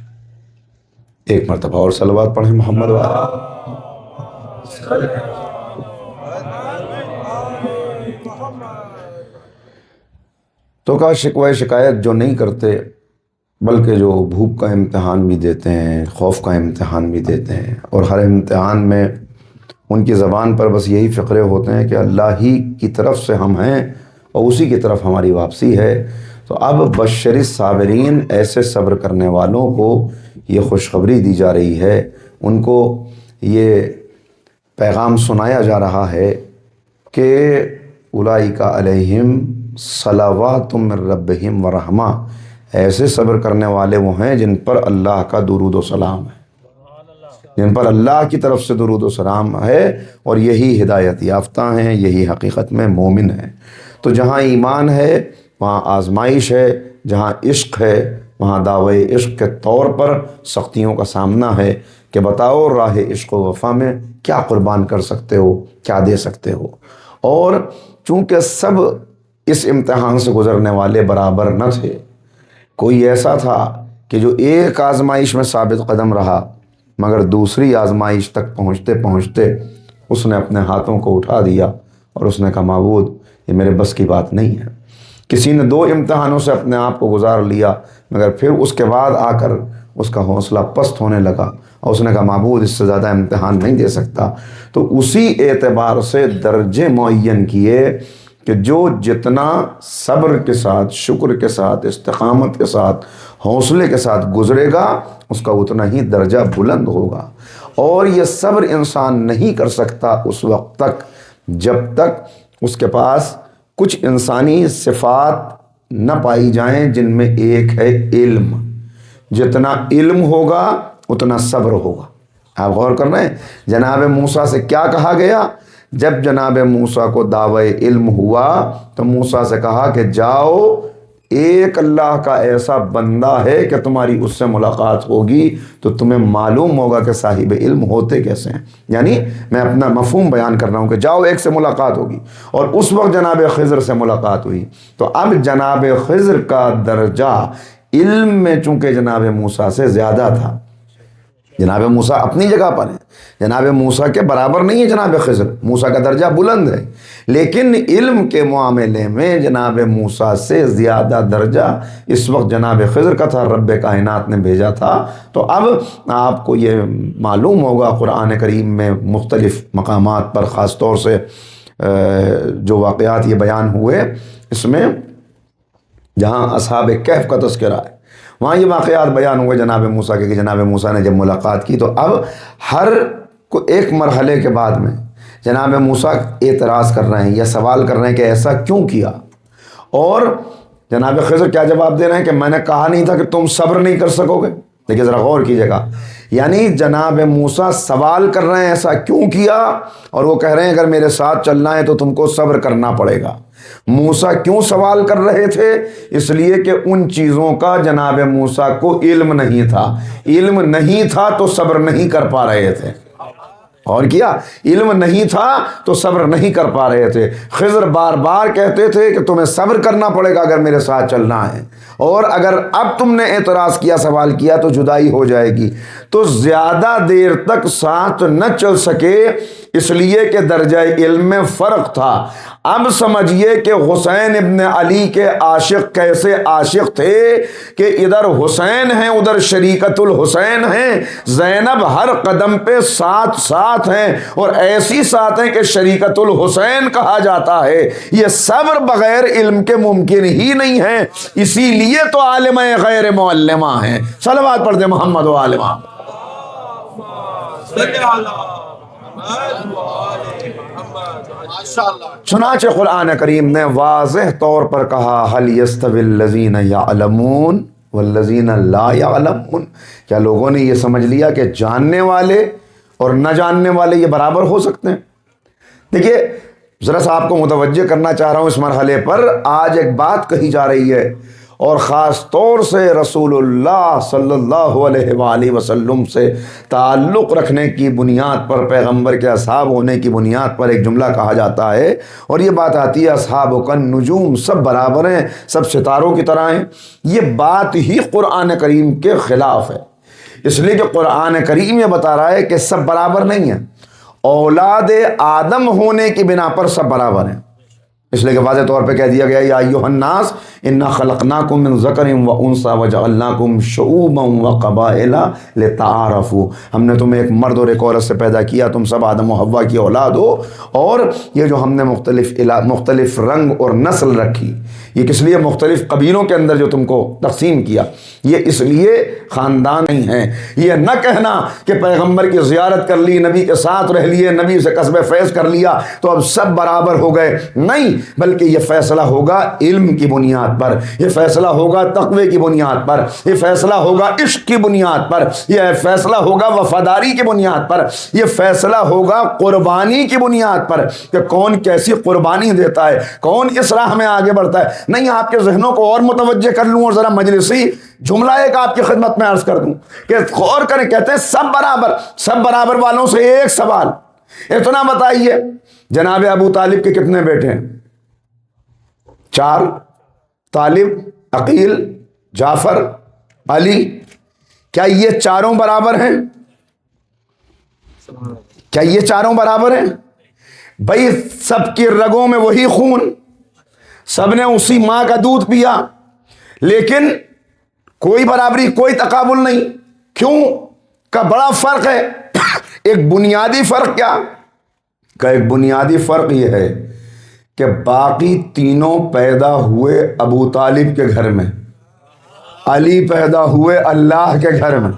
ایک مرتبہ اور صلوات پڑھیں محمد والا۔ تو کا شکوہ شکایت جو نہیں کرتے، بلکہ جو بھوک کا امتحان بھی دیتے ہیں، خوف کا امتحان بھی دیتے ہیں، اور ہر امتحان میں ان کی زبان پر بس یہی فقرے ہوتے ہیں کہ اللہ ہی کی طرف سے ہم ہیں اور اسی کی طرف ہماری واپسی ہے۔ تو اب بشر الصابرین، ایسے صبر کرنے والوں کو یہ خوشخبری دی جا رہی ہے، ان کو یہ پیغام سنایا جا رہا ہے کہ اولئک علیہم صلوات من ربہم ورحمہ، ایسے صبر کرنے والے وہ ہیں جن پر اللہ کا درود و سلام ہے، جن پر اللہ کی طرف سے درود و سلام ہے، اور یہی ہدایت یافتہ ہیں، یہی حقیقت میں مومن ہیں۔ تو جہاں ایمان ہے وہاں آزمائش ہے، جہاں عشق ہے وہاں دعوی عشق کے طور پر سختیوں کا سامنا ہے کہ بتاؤ راہ عشق و وفا میں کیا قربان کر سکتے ہو، کیا دے سکتے ہو۔ اور چونکہ سب اس امتحان سے گزرنے والے برابر نہ تھے، کوئی ایسا تھا کہ جو ایک آزمائش میں ثابت قدم رہا، مگر دوسری آزمائش تک پہنچتے پہنچتے اس نے اپنے ہاتھوں کو اٹھا دیا اور اس نے کہا معبود یہ میرے بس کی بات نہیں ہے۔ کسی نے 2 امتحانوں سے اپنے آپ کو گزار لیا، مگر پھر اس کے بعد آ کر اس کا حوصلہ پست ہونے لگا اور اس نے کہا معبود اس سے زیادہ امتحان نہیں دے سکتا۔ تو اسی اعتبار سے درجے معین کیے کہ جو جتنا صبر کے ساتھ، شکر کے ساتھ، استقامت کے ساتھ، حوصلے کے ساتھ گزرے گا، اس کا اتنا ہی درجہ بلند ہوگا۔ اور یہ صبر انسان نہیں کر سکتا اس وقت تک جب تک اس کے پاس کچھ انسانی صفات نہ پائی جائیں جن میں ایک ہے علم. جتنا علم ہوگا اتنا صبر ہوگا. آپ غور کر رہے ہیں جناب موسیٰ سے کیا کہا گیا؟ جب جناب موسیٰ کو دعوی علم ہوا تو موسیٰ سے کہا کہ جاؤ، ایک اللہ کا ایسا بندہ ہے کہ تمہاری اس سے ملاقات ہوگی تو تمہیں معلوم ہوگا کہ صاحب علم ہوتے کیسے ہیں. یعنی میں اپنا مفہوم بیان کر رہا ہوں کہ جاؤ ایک سے ملاقات ہوگی. اور اس وقت جناب خضر سے ملاقات ہوئی. تو اب جناب خضر کا درجہ علم میں چونکہ جناب موسیٰ سے زیادہ تھا. جناب موسیٰ اپنی جگہ پر ہیں، جناب موسیٰ کے برابر نہیں ہے جناب خضر. موسیٰ کا درجہ بلند ہے، لیکن علم کے معاملے میں جناب موسیٰ سے زیادہ درجہ اس وقت جناب خضر کا تھا. رب کائنات نے بھیجا تھا. تو اب آپ کو یہ معلوم ہوگا قرآن کریم میں مختلف مقامات پر خاص طور سے جو واقعات یہ بیان ہوئے، اس میں جہاں اصحاب کہف کا تذکرہ ہے وہاں یہ واقعات بیان ہوئے جناب موسیٰ کے کہ جناب موسیٰ نے جب ملاقات کی تو اب ہر کو ایک مرحلے کے بعد میں جناب موسیٰ اعتراض کر رہے ہیں یا سوال کر رہے ہیں کہ ایسا کیوں کیا. اور جناب خضر کیا جواب دے رہے ہیں کہ میں نے کہا نہیں تھا کہ تم صبر نہیں کر سکو گے. دیکھیے ذرا غور کیجیے گا، یعنی جناب موسیٰ سوال کر رہے ہیں ایسا کیوں کیا، اور وہ کہہ رہے ہیں اگر میرے ساتھ چلنا ہے تو تم کو صبر کرنا پڑے گا. موسیٰ کیوں سوال کر رہے تھے؟ اس لیے کہ ان چیزوں کا جناب موسیٰ کو علم نہیں تھا. علم نہیں تھا تو صبر نہیں کر پا رہے تھے. اور کیا علم نہیں تھا تو صبر نہیں کر پا رہے تھے. خضر بار بار کہتے تھے کہ تمہیں صبر کرنا پڑے گا اگر میرے ساتھ چلنا ہے، اور اگر اب تم نے اعتراض کیا، سوال کیا تو جدائی ہو جائے گی. تو زیادہ دیر تک ساتھ نہ چل سکے اس لیے کہ درجہ علم میں فرق تھا. اب سمجھیے کہ حسین ابن علی کے عاشق کیسے عاشق تھے کہ ادھر حسین ہیں ادھر شریکت الحسین ہیں. زینب ہر قدم پہ ساتھ ساتھ ہیں، اور ایسی ساتھ ہیں کہ شریکت الحسین کہا جاتا ہے. یہ صبر بغیر علم کے ممکن ہی نہیں ہے. اسی لیے تو عالمہ غیر معلمہ ہیں. صلوات پڑھ دیں محمد و آل محمد. چنانچہ قرآن کریم نے واضح طور پر کہا هل يستوي الذين يعلمون والذين لا يعلمون. کیا لوگوں نے یہ سمجھ لیا کہ جاننے والے اور نہ جاننے والے یہ برابر ہو سکتے ہیں؟ دیکھیے ذرا سا آپ کو متوجہ کرنا چاہ رہا ہوں اس مرحلے پر. آج ایک بات کہی جا رہی ہے اور خاص طور سے رسول اللہ صلی اللہ علیہ وآلہ وسلم سے تعلق رکھنے کی بنیاد پر، پیغمبر کے اصحاب ہونے کی بنیاد پر ایک جملہ کہا جاتا ہے، اور یہ بات آتی ہے اصحاب کا نجوم، سب برابر ہیں، سب ستاروں کی طرح ہیں. یہ بات ہی قرآن کریم کے خلاف ہے، اس لیے کہ قرآن کریم یہ بتا رہا ہے کہ سب برابر نہیں ہیں. اولاد آدم ہونے کی بنا پر سب برابر ہیں، اس لیے کہ واضح طور پہ کہہ دیا گیا یا ایھا الناس انا خلقناکم من ذکر و انثی وجعلناکم شعوبا وقبائل لتعارفوا. ہم نے تمہیں ایک مرد اور ایک عورت سے پیدا کیا، تم سب آدم و حوا کی اولاد ہو، اور یہ جو ہم نے مختلف رنگ اور نسل رکھی، یہ کس لیے مختلف قبیلوں کے اندر جو تم کو تقسیم کیا، یہ اس لیے خاندان نہیں ہیں. یہ نہ کہنا کہ پیغمبر کی زیارت کر لی، نبی کے ساتھ رہ لیے، نبی سے کسب فیض کر لیا تو اب سب برابر ہو گئے، نہیں، بلکہ یہ فیصلہ ہوگا علم کی بنیاد پر، یہ فیصلہ ہوگا تقوی کی بنیاد پر، یہ فیصلہ ہوگا عشق کی بنیاد پر، یہ فیصلہ ہوگا وفاداری کی بنیاد پر، یہ فیصلہ ہوگا قربانی کی بنیاد پر کہ کون کیسی قربانی دیتا ہے، کون اس راہ میں آگے بڑھتا ہے. نہیں، آپ کے ذہنوں کو اور متوجہ کر لوں اور ذرا مجلسی جملہ ایک آپ کی خدمت میں عرض کر دوں کہ غور کریں. کہتے ہیں سب برابر. سب برابر والوں سے ایک سوال، اتنا بتائیے جناب ابو طالب کے کتنے بیٹے ہیں؟ 4. طالب، عقیل، جعفر، علی. کیا یہ چاروں برابر ہیں؟ کیا یہ چاروں برابر ہیں؟ بھائی سب کی رگوں میں وہی خون، سب نے اسی ماں کا دودھ پیا، لیکن کوئی برابری، کوئی تقابل نہیں. کیوں؟ کا بڑا فرق ہے. ایک بنیادی فرق کیا؟ کا ایک بنیادی فرق یہ ہے کہ باقی تینوں پیدا ہوئے ابو طالب کے گھر میں، علی پیدا ہوئے اللہ کے گھر میں.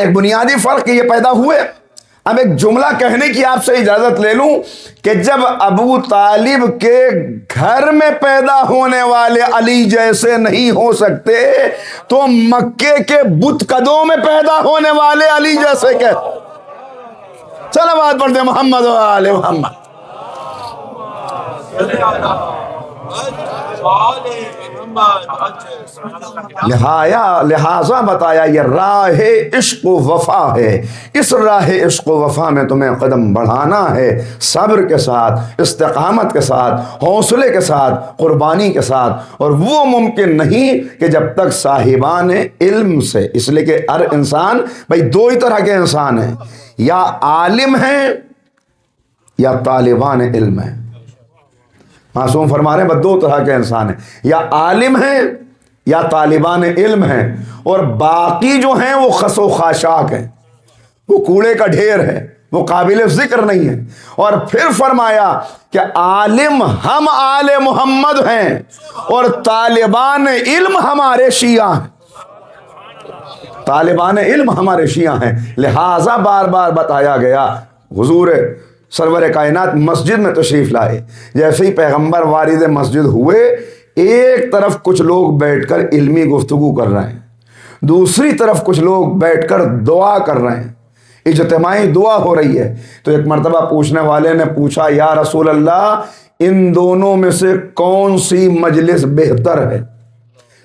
ایک بنیادی فرق یہ پیدا ہوئے. اب ایک جملہ کہنے کی آپ سے اجازت لے لوں کہ جب ابو طالب کے گھر میں پیدا ہونے والے علی جیسے نہیں ہو سکتے تو مکے کے بت قدوں میں پیدا ہونے والے علی جیسے کہ چلو بات پڑھتے محمد و آل محمد. لہذا بتایا یہ راہ عشق و وفا ہے. اس راہ عشق و وفا میں تمہیں قدم بڑھانا ہے صبر کے ساتھ, استقامت کے ساتھ, حوصلے کے ساتھ, قربانی کے ساتھ. اور وہ ممکن نہیں کہ جب تک صاحبان علم سے, اس لیے کہ ہر انسان بھائی دو ہی طرح کے انسان ہیں, یا عالم ہیں یا طالبان علم ہیں. معصوم فرما رہے ہیں بس دو طرح کے انسان ہیں, یا عالم ہیں یا طالبان علم ہیں, اور باقی جو ہیں وہ خس و خاشاک ہیں, وہ کوڑے کا ڈھیر ہے, وہ قابل ذکر نہیں ہے. اور پھر فرمایا کہ عالم ہم آل محمد ہیں اور طالبان علم ہمارے شیعہ ہیں. طالبان علم ہمارے شیعہ ہیں. لہٰذا بار بار بتایا گیا. حضور سرور کائنات مسجد میں تشریف لائے, جیسے ہی پیغمبر وارد مسجد ہوئے, ایک طرف کچھ لوگ بیٹھ کر علمی گفتگو کر رہے ہیں, دوسری طرف کچھ لوگ بیٹھ کر دعا کر رہے ہیں, اجتماعی دعا ہو رہی ہے. تو ایک مرتبہ پوچھنے والے نے پوچھا, یا رسول اللہ ان دونوں میں سے کون سی مجلس بہتر ہے؟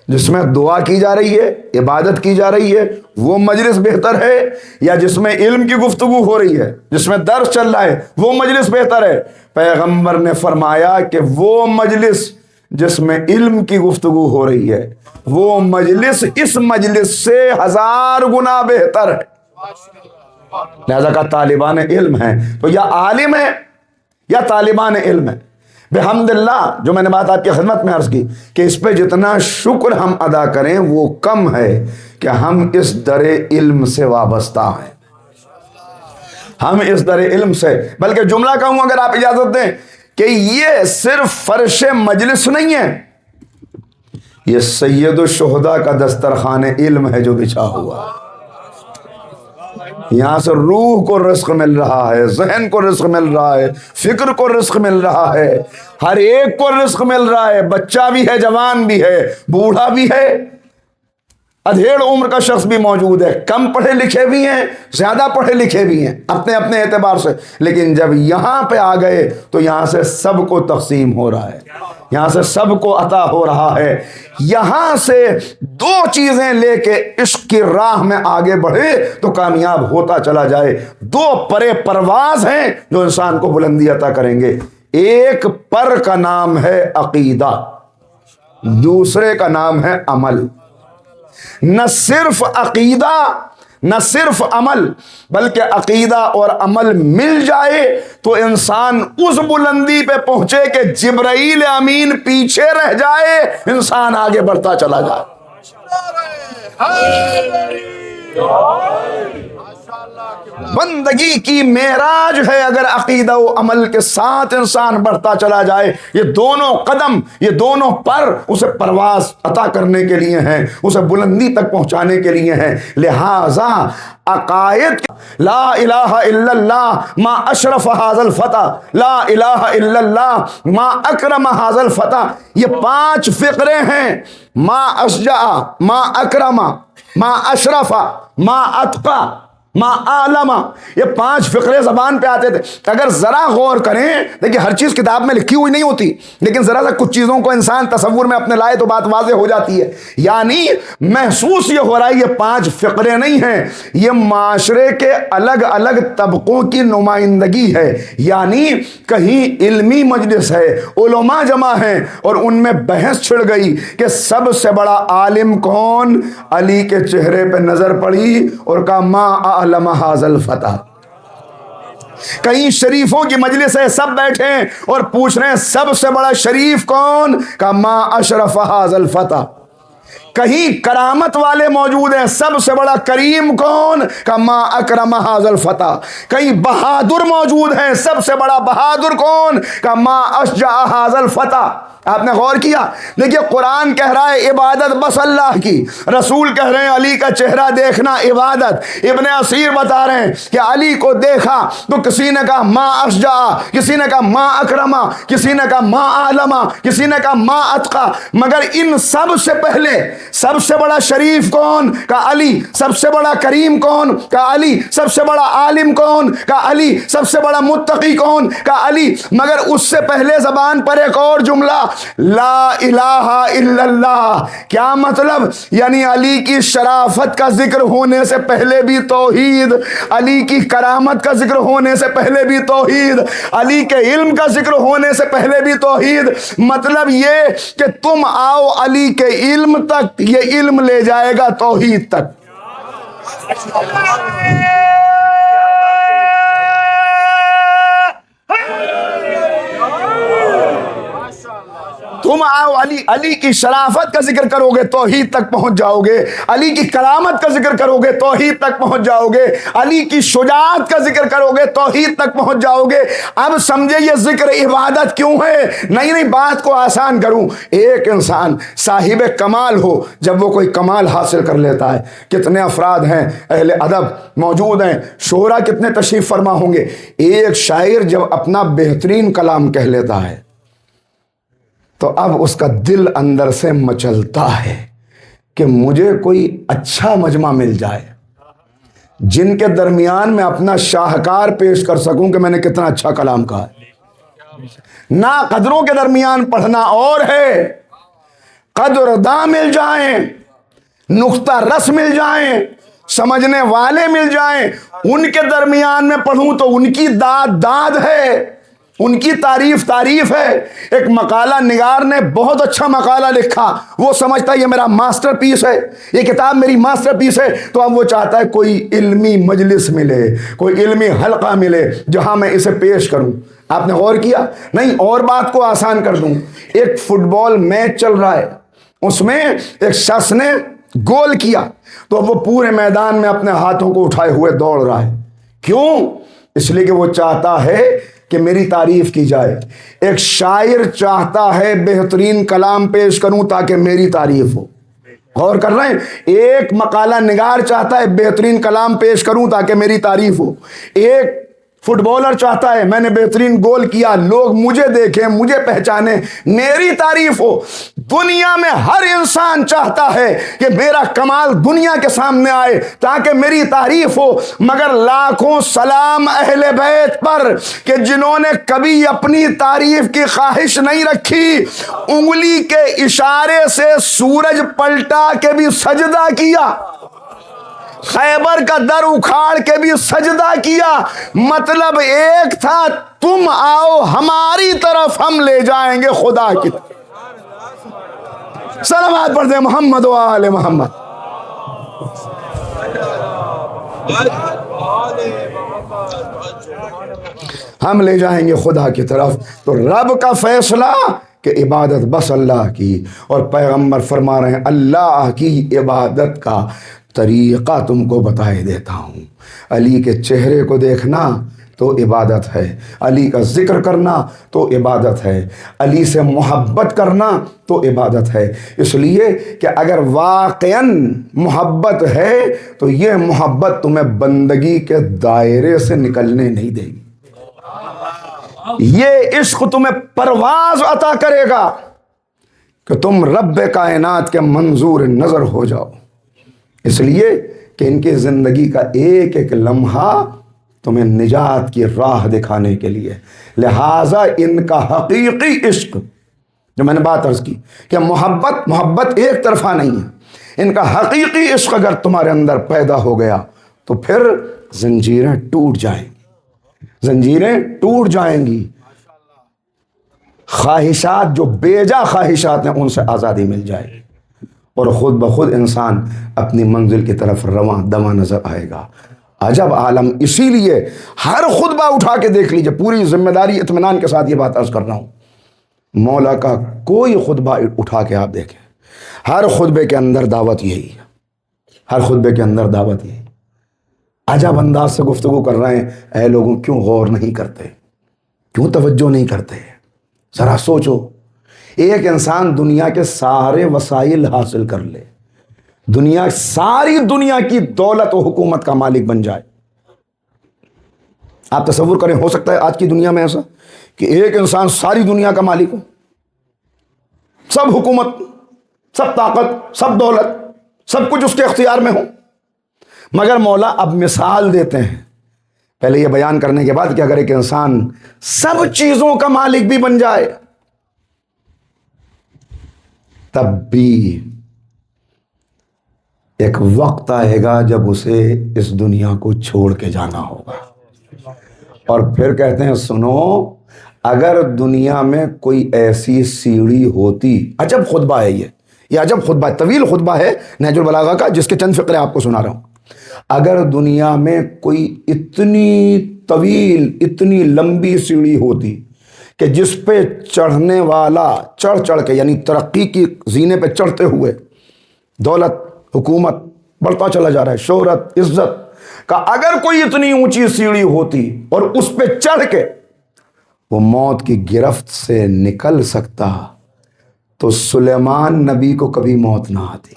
جس میں دعا کی جا رہی ہے, عبادت کی جا رہی ہے, وہ مجلس بہتر ہے, یا جس میں علم کی گفتگو ہو رہی ہے, جس میں درس چل رہا ہے, وہ مجلس بہتر ہے؟ پیغمبر نے فرمایا کہ وہ مجلس جس میں علم کی گفتگو ہو رہی ہے, وہ مجلس اس مجلس سے 1000 گنا بہتر ہے. لہذا کا طالبان علم ہیں تو یا عالم ہے یا طالبان علم ہے. بحمد اللہ, جو میں نے بات آپ کی خدمت میں عرض کی کہ اس پہ جتنا شکر ہم ادا کریں وہ کم ہے کہ ہم اس در علم سے وابستہ ہیں, ہم اس در علم سے. بلکہ جملہ کہوں اگر آپ اجازت دیں کہ یہ صرف فرش مجلس نہیں ہے, یہ سید الشہداء کا دسترخوان علم ہے جو بچھا ہوا. یہاں سے روح کو رزق مل رہا ہے, ذہن کو رزق مل رہا ہے, فکر کو رزق مل رہا ہے, ہر ایک کو رزق مل رہا ہے. بچہ بھی ہے, جوان بھی ہے, بوڑھا بھی ہے, ادھیڑ عمر کا شخص بھی موجود ہے, کم پڑھے لکھے بھی ہیں, زیادہ پڑھے لکھے بھی ہیں اپنے اپنے اعتبار سے. لیکن جب یہاں پہ آ گئے تو یہاں سے سب کو تقسیم ہو رہا ہے, یہاں سے سب کو عطا ہو رہا ہے. یہاں سے دو چیزیں لے کے عشق کی راہ میں آگے بڑھے تو کامیاب ہوتا چلا جائے. دو پرے پرواز ہیں جو انسان کو بلندی عطا کریں گے. ایک پر کا نام ہے عقیدہ, دوسرے کا نام ہے عمل. نہ صرف عقیدہ نہ صرف عمل, بلکہ عقیدہ اور عمل مل جائے تو انسان اس بلندی پہ پہنچے کہ جبرائیل امین پیچھے رہ جائے, انسان آگے بڑھتا چلا جائے. بندگی کی معراج ہے اگر عقیدہ و عمل کے ساتھ انسان بڑھتا چلا جائے. یہ دونوں قدم, یہ دونوں پر اسے پرواز عطا کرنے کے لیے ہیں, اسے بلندی تک پہنچانے کے لیے ہیں. لہذا عقائد لا الہ الا اللہ ما اشرف ھذا الفتى, لا الہ الا اللہ ما اکرم ھذا الفتى, یہ 5 فقرے ہیں. ما اشجع, ما اکرم, ما اشرف, ما اتقى, ما عالم. یہ 5 فقرے زبان پہ آتے تھے. اگر ذرا غور کریں, دیکھیں ہر چیز کتاب میں لکھی ہوئی نہیں ہوتی, لیکن ذرا سا کچھ چیزوں کو انسان تصور میں اپنے لائے تو بات واضح ہو جاتی ہے. یعنی محسوس یہ ہو رہا ہے یہ 5 فقرے نہیں ہیں, یہ معاشرے کے الگ الگ طبقوں کی نمائندگی ہے. یعنی کہیں علمی مجلس ہے, علماء جمع ہیں اور ان میں بحث چھڑ گئی کہ سب سے بڑا عالم کون, علی کے چہرے پہ نظر پڑی اور کہا ما اعلم ھذا الفتى. کہیں شریفوں کی مجلس ہے, سب بیٹھے ہیں اور پوچھ رہے ہیں سب سے بڑا شریف کون, کہا ما اشرف ھذا الفتى. کہیں کرامت والے موجود ہیں، سب سے بڑا کریم کون؟ کہ ما اکرم حاذل فتح. کہیں بہادر موجود ہیں، سب سے بڑا بہادر کون؟ کہ ما اشجع حاذل فتح. آپ نے غور کیا؟ دیکھیے قرآن کہہ رہا ہے عبادت بس اللہ کی، رسول کہہ رہے ہیں علی کا چہرہ دیکھنا عبادت. ابن اسیر بتا رہے ہیں کہ علی کو دیکھا تو کسی نے کہا ما اشجع، کسی نے کہا ما اکرما، کسی نے کہا ما اعلما، کسی نے کہا ما اتقا. مگر ان سب سے پہلے سب سے بڑا شریف کون؟ کہ علی. سب سے بڑا کریم کون؟ کہ علی. سب سے بڑا عالم کون؟ کہ علی. سب سے بڑا متقی کون؟ کہ علی. مگر اس سے پہلے زبان پر ایک اور جملہ، لا الہ الا اللہ. کیا مطلب؟ یعنی علی کی شرافت کا ذکر ہونے سے پہلے بھی توحید، علی کی کرامت کا ذکر ہونے سے پہلے بھی توحید، علی کے علم کا ذکر ہونے سے پہلے بھی توحید. مطلب یہ کہ تم آؤ علی کے علم تک، یہ علم لے جائے گا توحید تک. تم آؤ علی کی شرافت کا ذکر کرو گے توحید تک پہنچ جاؤ گے، علی کی کرامت کا ذکر کرو گے توحید تک پہنچ جاؤ گے، علی کی شجاعت کا ذکر کرو گے توحید تک پہنچ جاؤ گے. اب سمجھے یہ ذکر عبادت کیوں ہے؟ نہیں بات کو آسان کروں. ایک انسان صاحب کمال ہو، جب وہ کوئی کمال حاصل کر لیتا ہے، کتنے افراد ہیں اہل ادب موجود ہیں، شعراء کتنے تشریف فرما ہوں گے. ایک شاعر جب اپنا بہترین کلام کہہ لیتا ہے تو اب اس کا دل اندر سے مچلتا ہے کہ مجھے کوئی اچھا مجمع مل جائے جن کے درمیان میں اپنا شاہکار پیش کر سکوں کہ میں نے کتنا اچھا کلام کہا ہے. نا قدروں کے درمیان پڑھنا اور ہے، قدر داں مل جائیں، نقطہ رس مل جائیں، سمجھنے والے مل جائیں، ان کے درمیان میں پڑھوں تو ان کی داد ہے، ان کی تعریف ہے. ایک مقالہ نگار نے بہت اچھا مقالہ لکھا، وہ سمجھتا ہے یہ میرا ماسٹر پیس ہے، یہ کتاب میری ماسٹر پیس ہے. تو اب وہ چاہتا ہے کوئی علمی مجلس ملے، کوئی علمی حلقہ ملے جہاں میں اسے پیش کروں. آپ نے غور کیا؟ نہیں. اور بات کو آسان کر دوں، ایک فٹ بال میچ چل رہا ہے، اس میں ایک شخص نے گول کیا تو وہ پورے میدان میں اپنے ہاتھوں کو اٹھائے ہوئے دوڑ رہا ہے. کیوں؟ اس لیے کہ وہ چاہتا ہے کہ میری تعریف کی جائے. ایک شاعر چاہتا ہے بہترین کلام پیش کروں تاکہ میری تعریف ہو. غور کر رہے ہیں؟ ایک مقالہ نگار چاہتا ہے بہترین کلام پیش کروں تاکہ میری تعریف ہو. ایک فٹ بالر چاہتا ہے میں نے بہترین گول کیا، لوگ مجھے دیکھیں، مجھے پہچانیں، میری تعریف ہو. دنیا میں ہر انسان چاہتا ہے کہ میرا کمال دنیا کے سامنے آئے تاکہ میری تعریف ہو. مگر لاکھوں سلام اہل بیت پر کہ جنہوں نے کبھی اپنی تعریف کی خواہش نہیں رکھی، انگلی کے اشارے سے سورج پلٹا کے بھی سجدہ کیا، خیبر کا در اکھاڑ کے بھی سجدہ کیا. مطلب ایک تھا، تم آؤ ہماری طرف، ہم لے جائیں گے خدا کی طرف. صلوات پڑھ دیں محمد و آل محمد. ہم لے جائیں گے خدا کی طرف. تو رب کا فیصلہ کہ عبادت بس اللہ کی، اور پیغمبر فرما رہے ہیں اللہ کی عبادت کا طریقہ تم کو بتائے دیتا ہوں. علی کے چہرے کو دیکھنا تو عبادت ہے، علی کا ذکر کرنا تو عبادت ہے، علی سے محبت کرنا تو عبادت ہے. اس لیے کہ اگر واقعاً محبت ہے تو یہ محبت تمہیں بندگی کے دائرے سے نکلنے نہیں دے گی. یہ عشق تمہیں پرواز عطا کرے گا کہ تم رب کائنات کے منظور نظر ہو جاؤ. اس لیے کہ ان کی زندگی کا ایک ایک لمحہ تمہیں نجات کی راہ دکھانے کے لیے. لہٰذا ان کا حقیقی عشق، جو میں نے بات عرض کی کہ محبت ایک طرفہ نہیں ہے، ان کا حقیقی عشق اگر تمہارے اندر پیدا ہو گیا تو پھر زنجیریں ٹوٹ جائیں گی، زنجیریں ٹوٹ جائیں گی. خواہشات جو بیجا خواہشات ہیں ان سے آزادی مل جائے گی، اور خود بخود انسان اپنی منزل کی طرف رواں دواں نظر آئے گا. عجب عالم. اسی لیے ہر خطبہ اٹھا کے دیکھ لیجئے، پوری ذمہ داری اطمینان کے ساتھ یہ بات عرض کر رہا ہوں، مولا کا کوئی خطبہ اٹھا کے آپ دیکھیں، ہر خطبے کے اندر دعوت یہی ہے، ہر خطبے کے اندر دعوت یہی۔ عجب انداز سے گفتگو کر رہے ہیں، اے لوگوں کیوں غور نہیں کرتے، کیوں توجہ نہیں کرتے؟ ذرا سوچو، ایک انسان دنیا کے سارے وسائل حاصل کر لے، ساری دنیا کی دولت و حکومت کا مالک بن جائے، آپ تصور کریں، ہو سکتا ہے آج کی دنیا میں ایسا کہ ایک انسان ساری دنیا کا مالک ہو، سب حکومت، سب طاقت، سب دولت، سب کچھ اس کے اختیار میں ہو؟ مگر مولا اب مثال دیتے ہیں پہلے یہ بیان کرنے کے بعد کہ اگر ایک انسان سب چیزوں کا مالک بھی بن جائے تب بھی ایک وقت آئے گا جب اسے اس دنیا کو چھوڑ کے جانا ہوگا۔ اور پھر کہتے ہیں سنو، اگر دنیا میں کوئی ایسی سیڑھی ہوتی، عجب خطبہ ہے یہ عجب خطبہ ہے، طویل خطبہ ہے نہج البلاغہ کا، جس کے چند فقرے آپ کو سنا رہا ہوں۔ اگر دنیا میں کوئی اتنی طویل، اتنی لمبی سیڑھی ہوتی کہ جس پہ چڑھنے والا چڑھ کے، یعنی ترقی کی زینے پہ چڑھتے ہوئے دولت، حکومت بڑھتا چلا جا رہا ہے، شہرت، عزت کا اگر کوئی اتنی اونچی سیڑھی ہوتی اور اس پہ چڑھ کے وہ موت کی گرفت سے نکل سکتا تو سلیمان نبی کو کبھی موت نہ آتی۔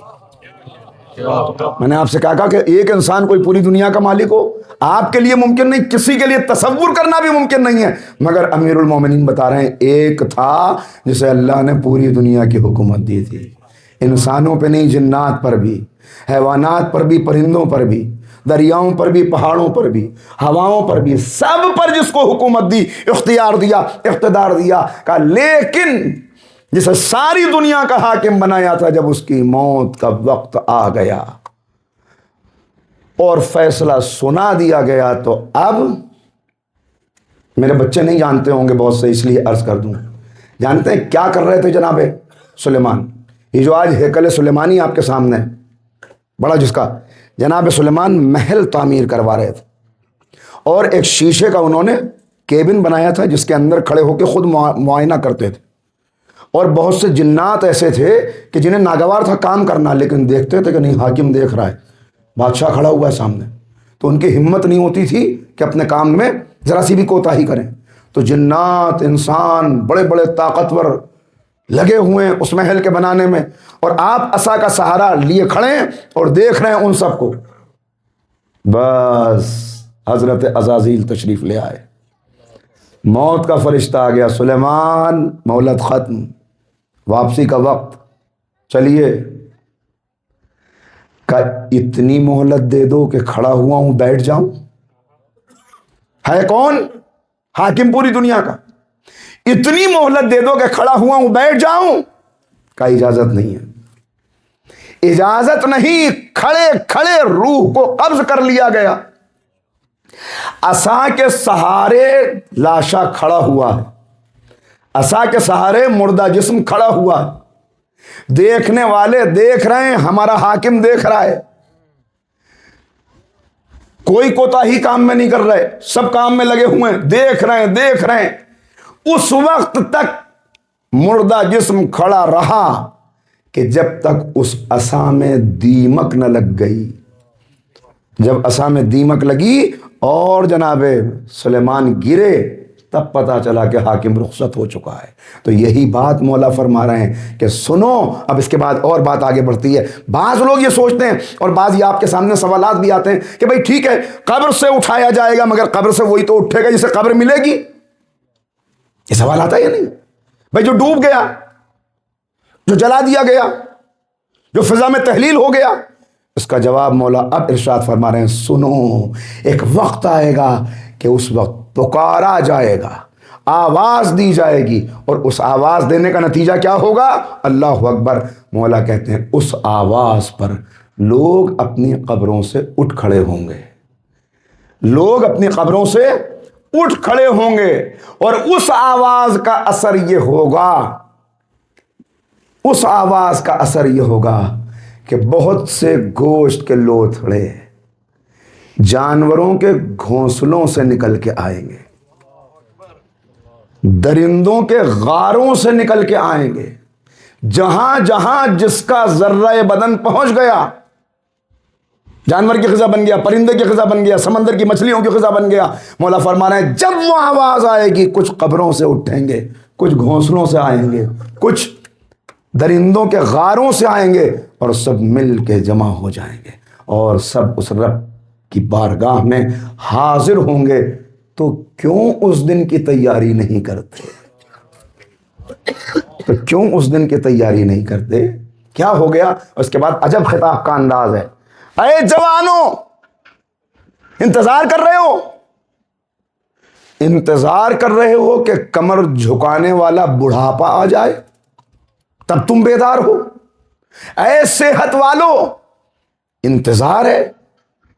میں نے آپ سے کہا کہ ایک انسان کوئی پوری دنیا کا مالک ہو آپ کے لیے ممکن نہیں، کسی کے لیے تصور کرنا بھی ممکن نہیں ہے، مگر امیر المومنین بتا رہے ہیں ایک تھا جسے اللہ نے پوری دنیا کی حکومت دی تھی، انسانوں پہ نہیں، جنات پر بھی، حیوانات پر بھی، پرندوں پر بھی، دریاؤں پر بھی، پہاڑوں پر بھی، ہواؤں پر بھی، سب پر جس کو حکومت دی، اختیار دیا، اقتدار دیا، کہا لیکن جسے ساری دنیا کا حاکم بنایا تھا جب اس کی موت کا وقت آ گیا اور فیصلہ سنا دیا گیا تو اب میرے بچے نہیں جانتے ہوں گے بہت سے، اس لیے عرض کر دوں، جانتے ہیں کیا کر رہے تھے جناب سلیمان؟ یہ جو آج ہیکل سلیمانی آپ کے سامنے ہے بڑا، جس کا جناب سلیمان محل تعمیر کروا رہے تھے، اور ایک شیشے کا انہوں نے کیبن بنایا تھا جس کے اندر کھڑے ہو کے خود معائنہ کرتے تھے، اور بہت سے جنات ایسے تھے کہ جنہیں ناگوار تھا کام کرنا، لیکن دیکھتے تھے کہ نہیں حاکم دیکھ رہا ہے، بادشاہ کھڑا ہوا ہے سامنے، تو ان کی ہمت نہیں ہوتی تھی کہ اپنے کام میں ذرا سی بھی کوتاہی کریں، تو جنات، انسان، بڑے بڑے طاقتور لگے ہوئے ہیں اس محل کے بنانے میں، اور آپ عصا کا سہارا لیے کھڑے ہیں اور دیکھ رہے ہیں ان سب کو۔ بس حضرت عزازیل تشریف لے آئے، موت کا فرشتہ آ گیا، سلیمان مہلت ختم، واپسی کا وقت، چلیے۔ کہ اتنی مہلت دے دو کہ کھڑا ہوا ہوں بیٹھ جاؤں؟ ہے کون حاکم پوری دنیا کا؟ اتنی مہلت دے دو کہ کھڑا ہوا ہوں بیٹھ جاؤں؟ کا اجازت نہیں ہے، اجازت نہیں، کھڑے کھڑے روح کو قبض کر لیا گیا، عصا کے سہارے لاشا کھڑا ہوا ہے، عصا کے سہارے مردہ جسم کھڑا ہوا ہے، دیکھنے والے دیکھ رہے ہیں، ہمارا حاکم دیکھ رہا ہے، کوئی کوتاہی کام میں نہیں کر رہے، سب کام میں لگے ہوئے ہیں، دیکھ رہے ہیں۔ اس وقت تک مردہ جسم کھڑا رہا کہ جب تک اس عصا میں دیمک نہ لگ گئی، جب عصا میں دیمک لگی اور جناب سلیمان گرے تب پتا چلا کہ حاکم رخصت ہو چکا ہے۔ تو یہی بات مولا فرما رہے ہیں کہ سنو، اب اس کے بعد اور بات آگے بڑھتی ہے۔ بعض لوگ یہ سوچتے ہیں اور بعض یہ آپ کے سامنے سوالات بھی آتے ہیں کہ بھئی ٹھیک ہے قبر سے اٹھایا جائے گا، مگر قبر سے وہی تو اٹھے گا جسے قبر ملے گی، یہ سوال آتا ہے یا نہیں؟ بھئی جو ڈوب گیا، جو جلا دیا گیا، جو فضا میں تحلیل ہو گیا، اس کا جواب مولا اب ارشاد فرما رہے ہیں سنو، ایک وقت آئے گا کہ اس وقت پکارا جائے گا، آواز دی جائے گی، اور اس آواز دینے کا نتیجہ کیا ہوگا؟ اللہ اکبر۔ مولا کہتے ہیں اس آواز پر لوگ اپنی قبروں سے اٹھ کھڑے ہوں گے، لوگ اپنی قبروں سے اٹھ کھڑے ہوں گے، اور اس آواز کا اثر یہ ہوگا، اس آواز کا اثر یہ ہوگا کہ بہت سے گوشت کے لوتھڑے جانوروں کے گھونسلوں سے نکل کے آئیں گے، درندوں کے غاروں سے نکل کے آئیں گے، جہاں جہاں جس کا ذرہ بدن پہنچ گیا، جانور کی غذا بن گیا، پرندے کی غذا بن گیا، سمندر کی مچھلیوں کی غذا بن گیا، مولا فرما رہے ہیں جب وہ آواز آئے گی کچھ قبروں سے اٹھیں گے، کچھ گھونسلوں سے آئیں گے، کچھ درندوں کے غاروں سے آئیں گے، اور سب مل کے جمع ہو جائیں گے اور سب اس رب کی بارگاہ میں حاضر ہوں گے۔ تو کیوں اس دن کی تیاری نہیں کرتے؟ تو کیوں اس دن کی تیاری نہیں کرتے؟ کیا ہو گیا؟ اس کے بعد عجب خطاب کا انداز ہے، اے جوانوں انتظار کر رہے ہو، انتظار کر رہے ہو کہ کمر جھکانے والا بڑھاپا آ جائے تب تم بیدار ہو؟ اے صحت والو انتظار ہے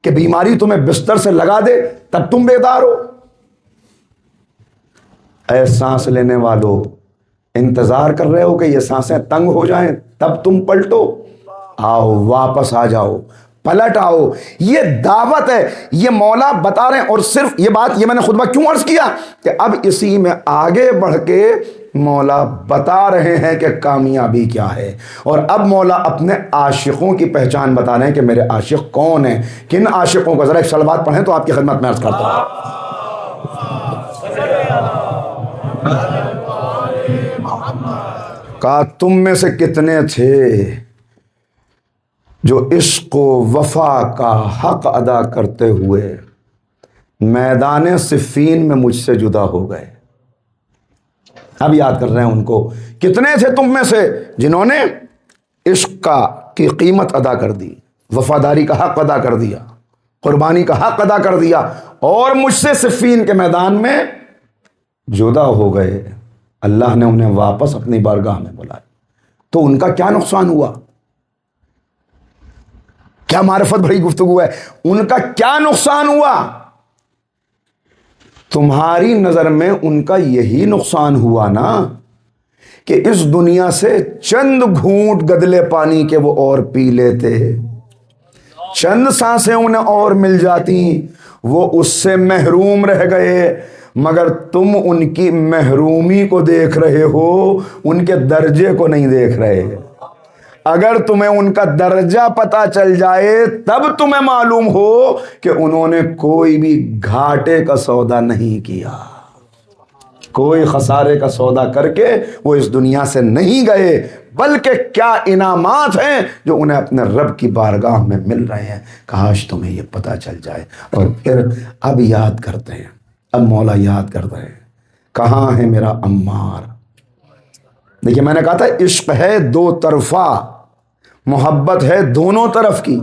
کہ بیماری تمہیں بستر سے لگا دے تب تم بیدار ہو؟ اے سانس لینے والو انتظار کر رہے ہو کہ یہ سانسیں تنگ ہو جائیں تب تم پلٹو؟ آؤ واپس آ جاؤ، پلٹ آؤ۔ یہ دعوت ہے، یہ مولا بتا رہے ہیں۔ اور صرف یہ بات، یہ میں نے خطبہ کیوں عرض کیا کہ اب اسی میں آگے بڑھ کے مولا بتا رہے ہیں کہ کامیابی کیا ہے، اور اب مولا اپنے عاشقوں کی پہچان بتا رہے ہیں کہ میرے عاشق کون ہیں، کن عاشقوں کو۔ ذرا ایک صلوات پڑھیں تو آپ کی خدمت میں عرض کرتا ہوں۔ کہا تم میں سے کتنے تھے جو عشق و وفا کا حق ادا کرتے ہوئے میدان صفین میں مجھ سے جدا ہو گئے؟ اب یاد کر رہے ہیں ان کو، کتنے تھے تم میں سے جنہوں نے عشق کی قیمت ادا کر دی، وفاداری کا حق ادا کر دیا، قربانی کا حق ادا کر دیا، اور مجھ سے صفین کے میدان میں جدا ہو گئے۔ اللہ نے انہیں واپس اپنی بارگاہ میں بلایا، تو ان کا کیا نقصان ہوا؟ کیا معرفت بھری گفتگو ہے، ان کا کیا نقصان ہوا؟ تمہاری نظر میں ان کا یہی نقصان ہوا نا کہ اس دنیا سے چند گھونٹ گدلے پانی کے وہ اور پی لیتے، چند سانسیں انہیں اور مل جاتی، وہ اس سے محروم رہ گئے، مگر تم ان کی محرومی کو دیکھ رہے ہو، ان کے درجے کو نہیں دیکھ رہے۔ اگر تمہیں ان کا درجہ پتا چل جائے تب تمہیں معلوم ہو کہ انہوں نے کوئی بھی گھاٹے کا سودا نہیں کیا، کوئی خسارے کا سودا کر کے وہ اس دنیا سے نہیں گئے، بلکہ کیا انعامات ہیں جو انہیں اپنے رب کی بارگاہ میں مل رہے ہیں۔ کاش تمہیں یہ پتا چل جائے۔ اور پھر اب یاد کرتے ہیں، اب مولا یاد کرتے ہیں، کہاں ہے میرا عمار؟ دیکھیے میں نے کہا تھا عشق ہے دو طرفہ، محبت ہے دونوں طرف کی۔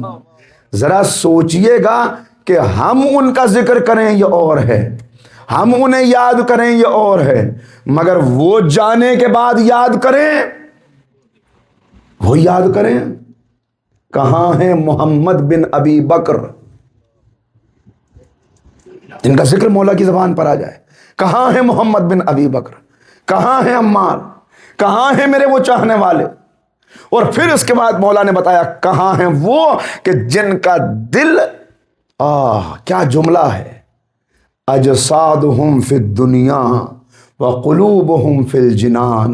ذرا سوچئے گا کہ ہم ان کا ذکر کریں یہ اور ہے، ہم انہیں یاد کریں یہ اور ہے، مگر وہ جانے کے بعد یاد کریں، وہ یاد کریں۔ کہاں ہے محمد بن ابی بکر، جن کا ذکر مولا کی زبان پر آ جائے؟ کہاں ہے محمد بن ابی بکر؟ کہاں ہے عمار؟ کہاں ہیں میرے وہ چاہنے والے؟ اور پھر اس کے بعد مولا نے بتایا کہاں ہیں وہ کہ جن کا دل، کیا جملہ ہے، اجسادہم فی الدنیا وقلوبہم فی الجنان۔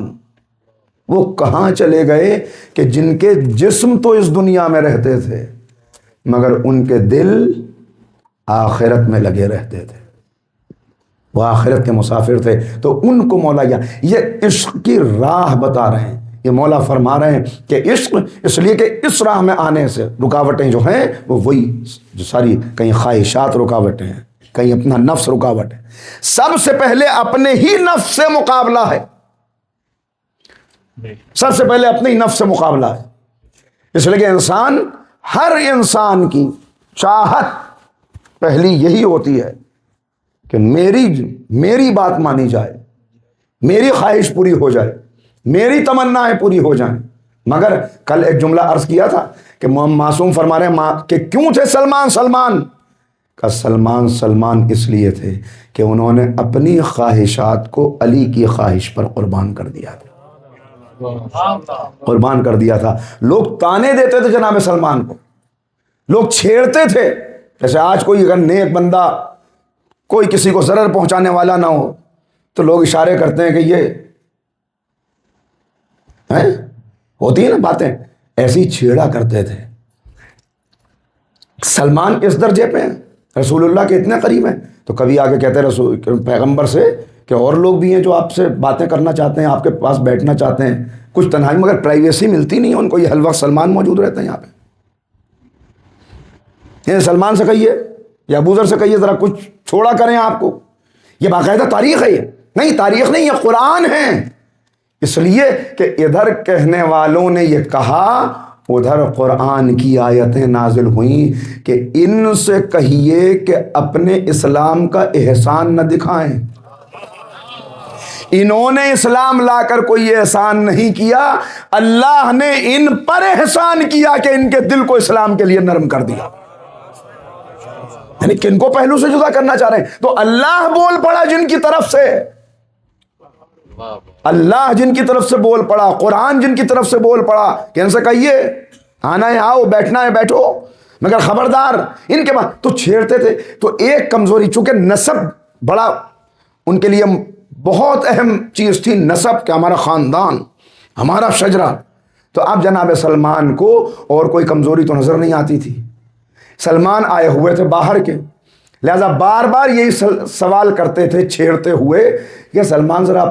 وہ کہاں چلے گئے کہ جن کے جسم تو اس دنیا میں رہتے تھے مگر ان کے دل آخرت میں لگے رہتے تھے، وہ آخرت کے مسافر تھے۔ تو ان کو مولا یہ عشق کی راہ بتا رہے ہیں۔ یہ مولا فرما رہے ہیں کہ عشق اس لیے کہ اس راہ میں آنے سے رکاوٹیں جو ہیں وہ وہی جو ساری، کہیں خواہشات رکاوٹیں ہیں، کہیں اپنا نفس رکاوٹ ہے۔ سب سے پہلے اپنے ہی نفس سے مقابلہ ہے، سب سے پہلے اپنے ہی نفس سے مقابلہ ہے۔ اس لیے کہ انسان، ہر انسان کی چاہت پہلی یہی ہوتی ہے کہ میری بات مانی جائے، میری خواہش پوری ہو جائے، میری تمنائیں پوری ہو جائیں۔ مگر کل ایک جملہ عرض کیا تھا کہ معصوم فرما رہے ہیں کہ کیوں تھے سلمان کا سلمان اس لیے تھے کہ انہوں نے اپنی خواہشات کو علی کی خواہش پر قربان کر دیا تھا، قربان کر دیا تھا۔ لوگ تانے دیتے تھے جناب سلمان کو، لوگ چھیڑتے تھے، جیسے آج کوئی اگر نیک بندہ کوئی کسی کو ضرر پہنچانے والا نہ ہو تو لوگ اشارے کرتے ہیں کہ ہوتی ہیں نا باتیں، ایسی چھیڑا کرتے تھے. سلمان اس درجے پہ ہیں، رسول اللہ کے اتنے قریب ہیں. تو کبھی آگے کہتے ہیں رسول پیغمبر سے کہ اور لوگ بھی ہیں جو آپ سے باتیں کرنا چاہتے ہیں، آپ کے پاس بیٹھنا چاہتے ہیں، کچھ تنہائی، مگر پرائیویسی ملتی نہیں ہے ان کو. یہ ہر وقت سلمان موجود رہتے ہیں یہاں پہ. یہ سلمان سے کہیے یا ابو ذر سے کہیے ذرا کچھ چھوڑا کریں آپ کو. یہ باقاعدہ تاریخ ہے. یہ نہیں تاریخ نہیں، یہ قرآن ہے. اس لیے کہ ادھر کہنے والوں نے یہ کہا، ادھر قرآن کی آیتیں نازل ہوئیں کہ ان سے کہیے کہ اپنے اسلام کا احسان نہ دکھائیں. انہوں نے اسلام لا کر کوئی احسان نہیں کیا، اللہ نے ان پر احسان کیا کہ ان کے دل کو اسلام کے لیے نرم کر دیا. یعنی کن کو پہلو سے جدا کرنا چاہ رہے ہیں؟ تو اللہ بول پڑا جن کی طرف سے، اللہ جن کی طرف سے بول پڑا، قرآن جن کی طرف سے بول پڑا کہ ان سے کہیے آنا ہے آؤ، بیٹھنا ہے بیٹھو، مگر خبردار ان کے بعد. تو چھیڑتے تھے. تو ایک کمزوری، چونکہ نسب بڑا ان کے لیے بہت اہم چیز تھی، نسب، کہ ہمارا خاندان، ہمارا شجرہ. تو اب جناب سلمان کو اور کوئی کمزوری تو نظر نہیں آتی تھی. سلمان آئے ہوئے تھے باہر کے، لہذا بار بار یہی سوال کرتے تھے چھیڑتے ہوئے کہ سلمان ذرا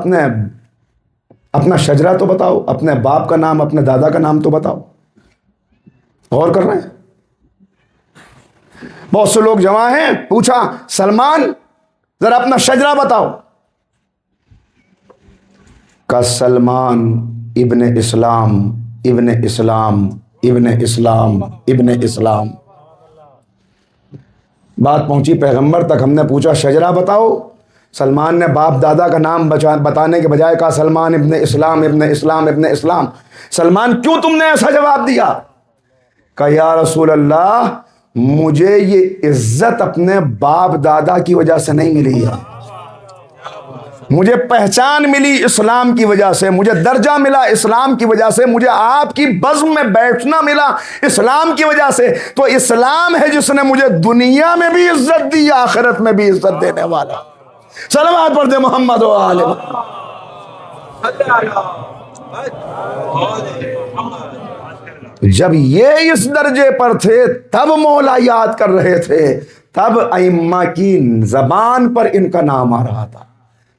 اپنا شجرہ تو بتاؤ، اپنے باپ کا نام، اپنے دادا کا نام تو بتاؤ. غور کر رہے ہیں؟ بہت سے لوگ جمع ہیں، پوچھا سلمان ذرا اپنا شجرہ بتاؤ. کا سلمان ابن اسلام ابن اسلام ابن اسلام ابن اسلام. بات پہنچی پیغمبر تک. ہم نے پوچھا شجرہ بتاؤ، سلمان نے باپ دادا کا نام بتانے کے بجائے کہا سلمان ابن اسلام ابن اسلام ابن اسلام. سلمان کیوں تم نے ایسا جواب دیا؟ کہا یا رسول اللہ مجھے یہ عزت اپنے باپ دادا کی وجہ سے نہیں ملی ہے، مجھے پہچان ملی اسلام کی وجہ سے، مجھے درجہ ملا اسلام کی وجہ سے، مجھے آپ کی بزم میں بیٹھنا ملا اسلام کی وجہ سے. تو اسلام ہے جس نے مجھے دنیا میں بھی عزت دی، آخرت میں بھی عزت دینے والا. صلوات پڑھ دے محمد و آل محمد. جب یہ اس درجے پر تھے تب مولا یاد کر رہے تھے، تب ائمہ کی زبان پر ان کا نام آ رہا تھا،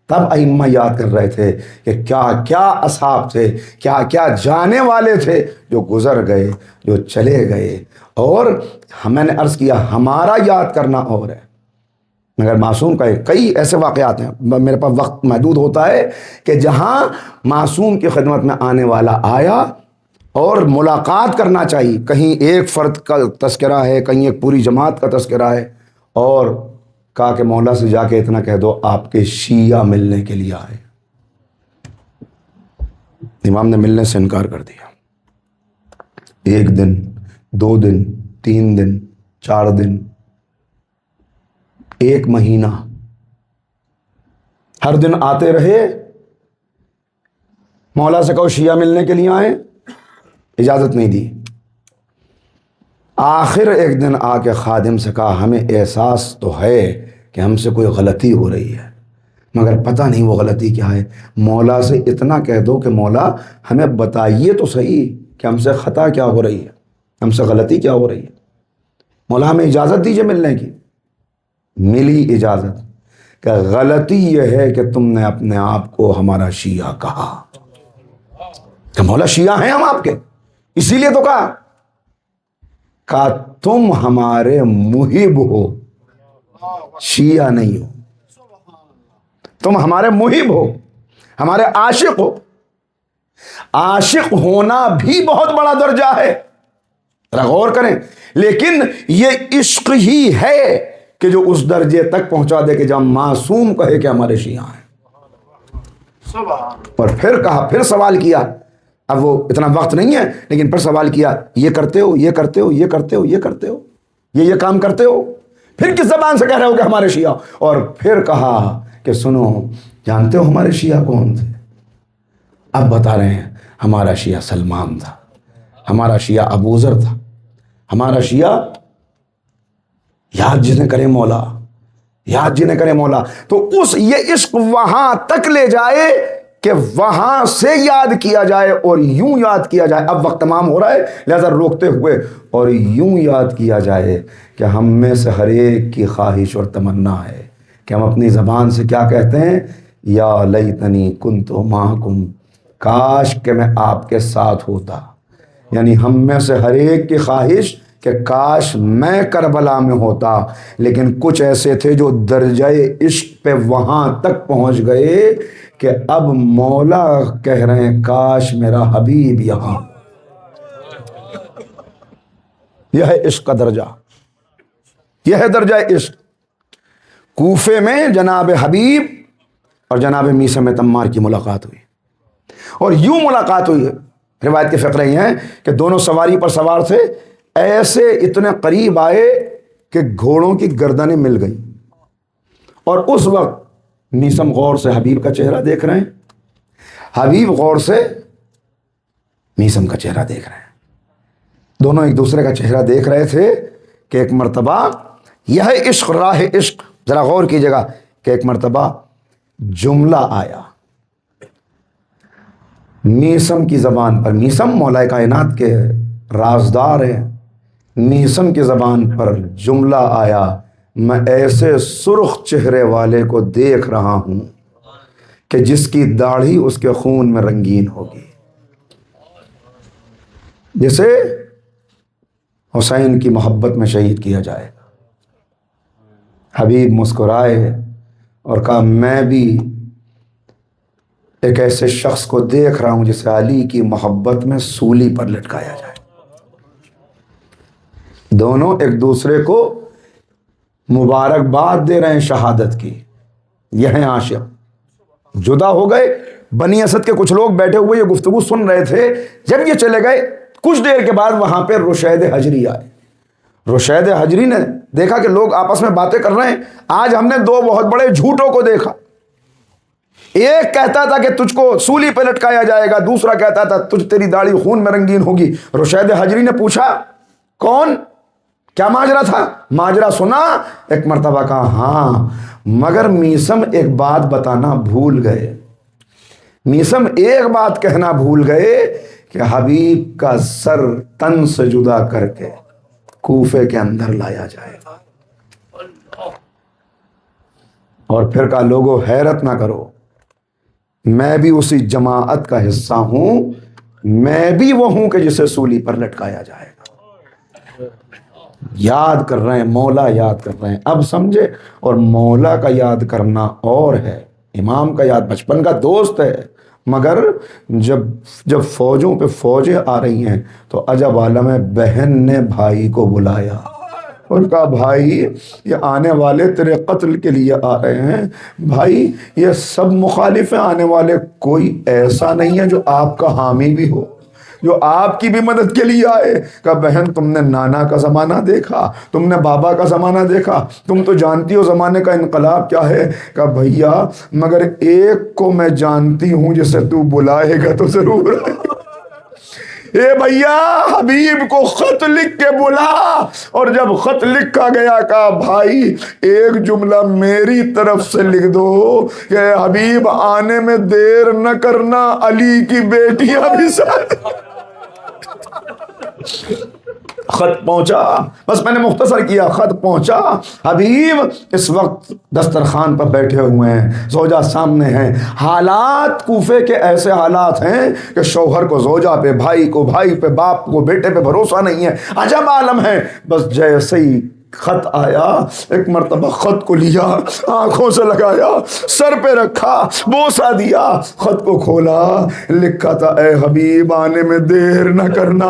تب ائمہ یاد کر رہے تھے کہ کیا کیا اصحاب تھے، کیا کیا جانے والے تھے جو گزر گئے، جو چلے گئے. اور میں نے عرض کیا ہمارا یاد کرنا اور ہے، مگر معصوم کا کئی ایسے واقعات ہیں، میرے پاس وقت محدود ہوتا ہے، کہ جہاں معصوم کی خدمت میں آنے والا آیا اور ملاقات کرنا چاہیے، کہیں ایک فرد کا تذکرہ ہے، کہیں ایک پوری جماعت کا تذکرہ ہے، اور کہا کہ مولا سے جا کے اتنا کہہ دو آپ کے شیعہ ملنے کے لیے آئے. امام نے ملنے سے انکار کر دیا. 1 دن 2 دن 3 دن 4 دن 1 مہینہ ہر دن آتے رہے. مولا سے کہو شیعہ ملنے کے لیے آئے، اجازت نہیں دی. آخر ایک دن آ کے خادم سے کہا ہمیں احساس تو ہے کہ ہم سے کوئی غلطی ہو رہی ہے، مگر پتہ نہیں وہ غلطی کیا ہے. مولا سے اتنا کہہ دو کہ مولا ہمیں بتائیے تو صحیح کہ ہم سے خطا کیا ہو رہی ہے، ہم سے غلطی کیا ہو رہی ہے. مولا ہمیں اجازت دیجیے ملنے کی. ملی اجازت کہ غلطی یہ ہے کہ تم نے اپنے آپ کو ہمارا شیعہ کہا، کہ مولا شیعہ ہیں ہم آپ کے، اسی لیے تو کہا تم ہمارے محب ہو، شیعہ نہیں ہو. تم ہمارے محب ہو، ہمارے عاشق ہو. عاشق ہونا بھی بہت بڑا درجہ ہے، ذرا غور کریں. لیکن یہ عشق ہی ہے کہ جو اس درجے تک پہنچا دے کہ جب معصوم کہے کہ ہمارے شیعہ ہیں. اور پھر کہا، پھر سوال کیا. اب وہ اتنا وقت نہیں ہے، لیکن پھر سوال کیا یہ کرتے ہو، یہ کرتے ہو، یہ کرتے ہو، یہ کرتے ہو، یہ کام کرتے ہو، پھر کس زبان سے کہہ رہے ہو کہ ہمارے شیعہ. اور پھر کہا کہ سنو جانتے ہو ہمارے شیعہ کون تھے؟ اب بتا رہے ہیں ہمارا شیعہ سلمان تھا، ہمارا شیعہ ابو ذر تھا، ہمارا شیعہ یاد جنہیں کرے مولا، یاد جنہیں کرے مولا. تو اس یہ عشق وہاں تک لے جائے کہ وہاں سے یاد کیا جائے اور یوں یاد کیا جائے. اب وقت تمام ہو رہا ہے لہذا روکتے ہوئے اور یوں یاد کیا جائے کہ ہم میں سے ہر ایک کی خواہش اور تمنا ہے کہ ہم اپنی زبان سے کیا کہتے ہیں؟ یا لیتنی کنت معکم، کاش کہ میں آپ کے ساتھ ہوتا. یعنی ہم میں سے ہر ایک کی خواہش کہ کاش میں کربلا میں ہوتا. لیکن کچھ ایسے تھے جو درجہ عشق پہ وہاں تک پہنچ گئے کہ اب مولا کہہ رہے ہیں کاش میرا حبیب یہاں. یہ ہے عشق کا درجہ، یہ ہے درجہ عشق. کوفے میں جناب حبیب اور جناب میثم تمار کی ملاقات ہوئی، اور یوں ملاقات ہوئی. روایت کے فقرے یہ ہیں کہ دونوں سواری پر سوار تھے، ایسے اتنے قریب آئے کہ گھوڑوں کی گردنیں مل گئیں. اور اس وقت میثم غور سے حبیب کا چہرہ دیکھ رہے ہیں، حبیب غور سے میثم کا چہرہ دیکھ رہے ہیں. دونوں ایک دوسرے کا چہرہ دیکھ رہے تھے کہ ایک مرتبہ، یہ ہے عشق، راہ عشق. ذرا غور کیجیے گا کہ ایک مرتبہ جملہ آیا میثم کی زبان پر. میثم مولا کائنات کے رازدار ہیں. میثم کی زبان پر جملہ آیا، میں ایسے سرخ چہرے والے کو دیکھ رہا ہوں کہ جس کی داڑھی اس کے خون میں رنگین ہوگی. جسے حسین کی محبت میں شہید کیا جائے گا. حبیب مسکرائے اور کہا میں بھی ایک ایسے شخص کو دیکھ رہا ہوں جسے علی کی محبت میں سولی پر لٹکایا جائے. دونوں ایک دوسرے کو مبارکباد دے رہے ہیں شہادت کی. یہ ہیں عاشق. جدا ہو گئے. بنی اسد کے کچھ لوگ بیٹھے ہوئے یہ گفتگو سن رہے تھے. جب یہ چلے گئے کچھ دیر کے بعد وہاں پہ رشید حجری آئے. رشید حجری نے دیکھا کہ لوگ آپس میں باتیں کر رہے ہیں. آج ہم نے دو بہت بڑے جھوٹوں کو دیکھا. ایک کہتا تھا کہ تجھ کو سولی پہ لٹکایا جائے گا، دوسرا کہتا تھا تیری داڑھی خون میں رنگین ہوگی. رشید حجری نے پوچھا کون، کیا ماجرا تھا؟ ماجرا سنا؟ ایک مرتبہ کہا ہاں، مگر میثم ایک بات بتانا بھول گئے. میثم ایک بات کہنا بھول گئے کہ حبیب کا سر تن سے جدا کر کے کوفے کے اندر لایا جائے گا. اور پھر کہا لوگوں حیرت نہ کرو، میں بھی اسی جماعت کا حصہ ہوں، میں بھی وہ ہوں کہ جسے سولی پر لٹکایا جائے گا. یاد کر رہے ہیں، مولا یاد کر رہے ہیں. اب سمجھے. اور مولا کا یاد کرنا اور ہے، امام کا یاد بچپن کا دوست ہے، مگر جب فوجوں پہ فوجیں آ رہی ہیں تو عجب عالم ہے، بہن نے بھائی کو بلایا اور کہا بھائی یہ آنے والے تیرے قتل کے لیے آ رہے ہیں، بھائی یہ سب مخالف ہیں آنے والے، کوئی ایسا نہیں ہے جو آپ کا حامی بھی ہو، جو آپ کی بھی مدد کے لیے آئے. کہا بہن تم نے نانا کا زمانہ دیکھا، تم نے بابا کا زمانہ دیکھا، تم تو جانتی ہو زمانے کا انقلاب کیا ہے. کہا بھیا مگر ایک کو میں جانتی ہوں جسے تو بلائے گا تو ضرور. اے بھیا حبیب کو خط لکھ کے بلا. اور جب خط لکھا گیا کہا بھائی ایک جملہ میری طرف سے لکھ دو کہ حبیب آنے میں دیر نہ کرنا، علی کی بیٹیاں بھی ساتھ. خط پہنچا، بس میں نے مختصر کیا، خط پہنچا. حبیب اس وقت دسترخوان پر بیٹھے ہوئے ہیں، زوجہ سامنے ہیں. حالات کوفے کے ایسے حالات ہیں کہ شوہر کو زوجہ پہ، بھائی کو بھائی پہ، باپ کو بیٹے پہ بھروسہ نہیں ہے. عجب عالم ہے. بس جیسے ہی خط آیا ایک مرتبہ خط کو لیا، آنکھوں سے لگایا، سر پہ رکھا، بوسہ دیا، خط کو کھولا. لکھا تھا اے حبیب آنے میں دیر نہ کرنا،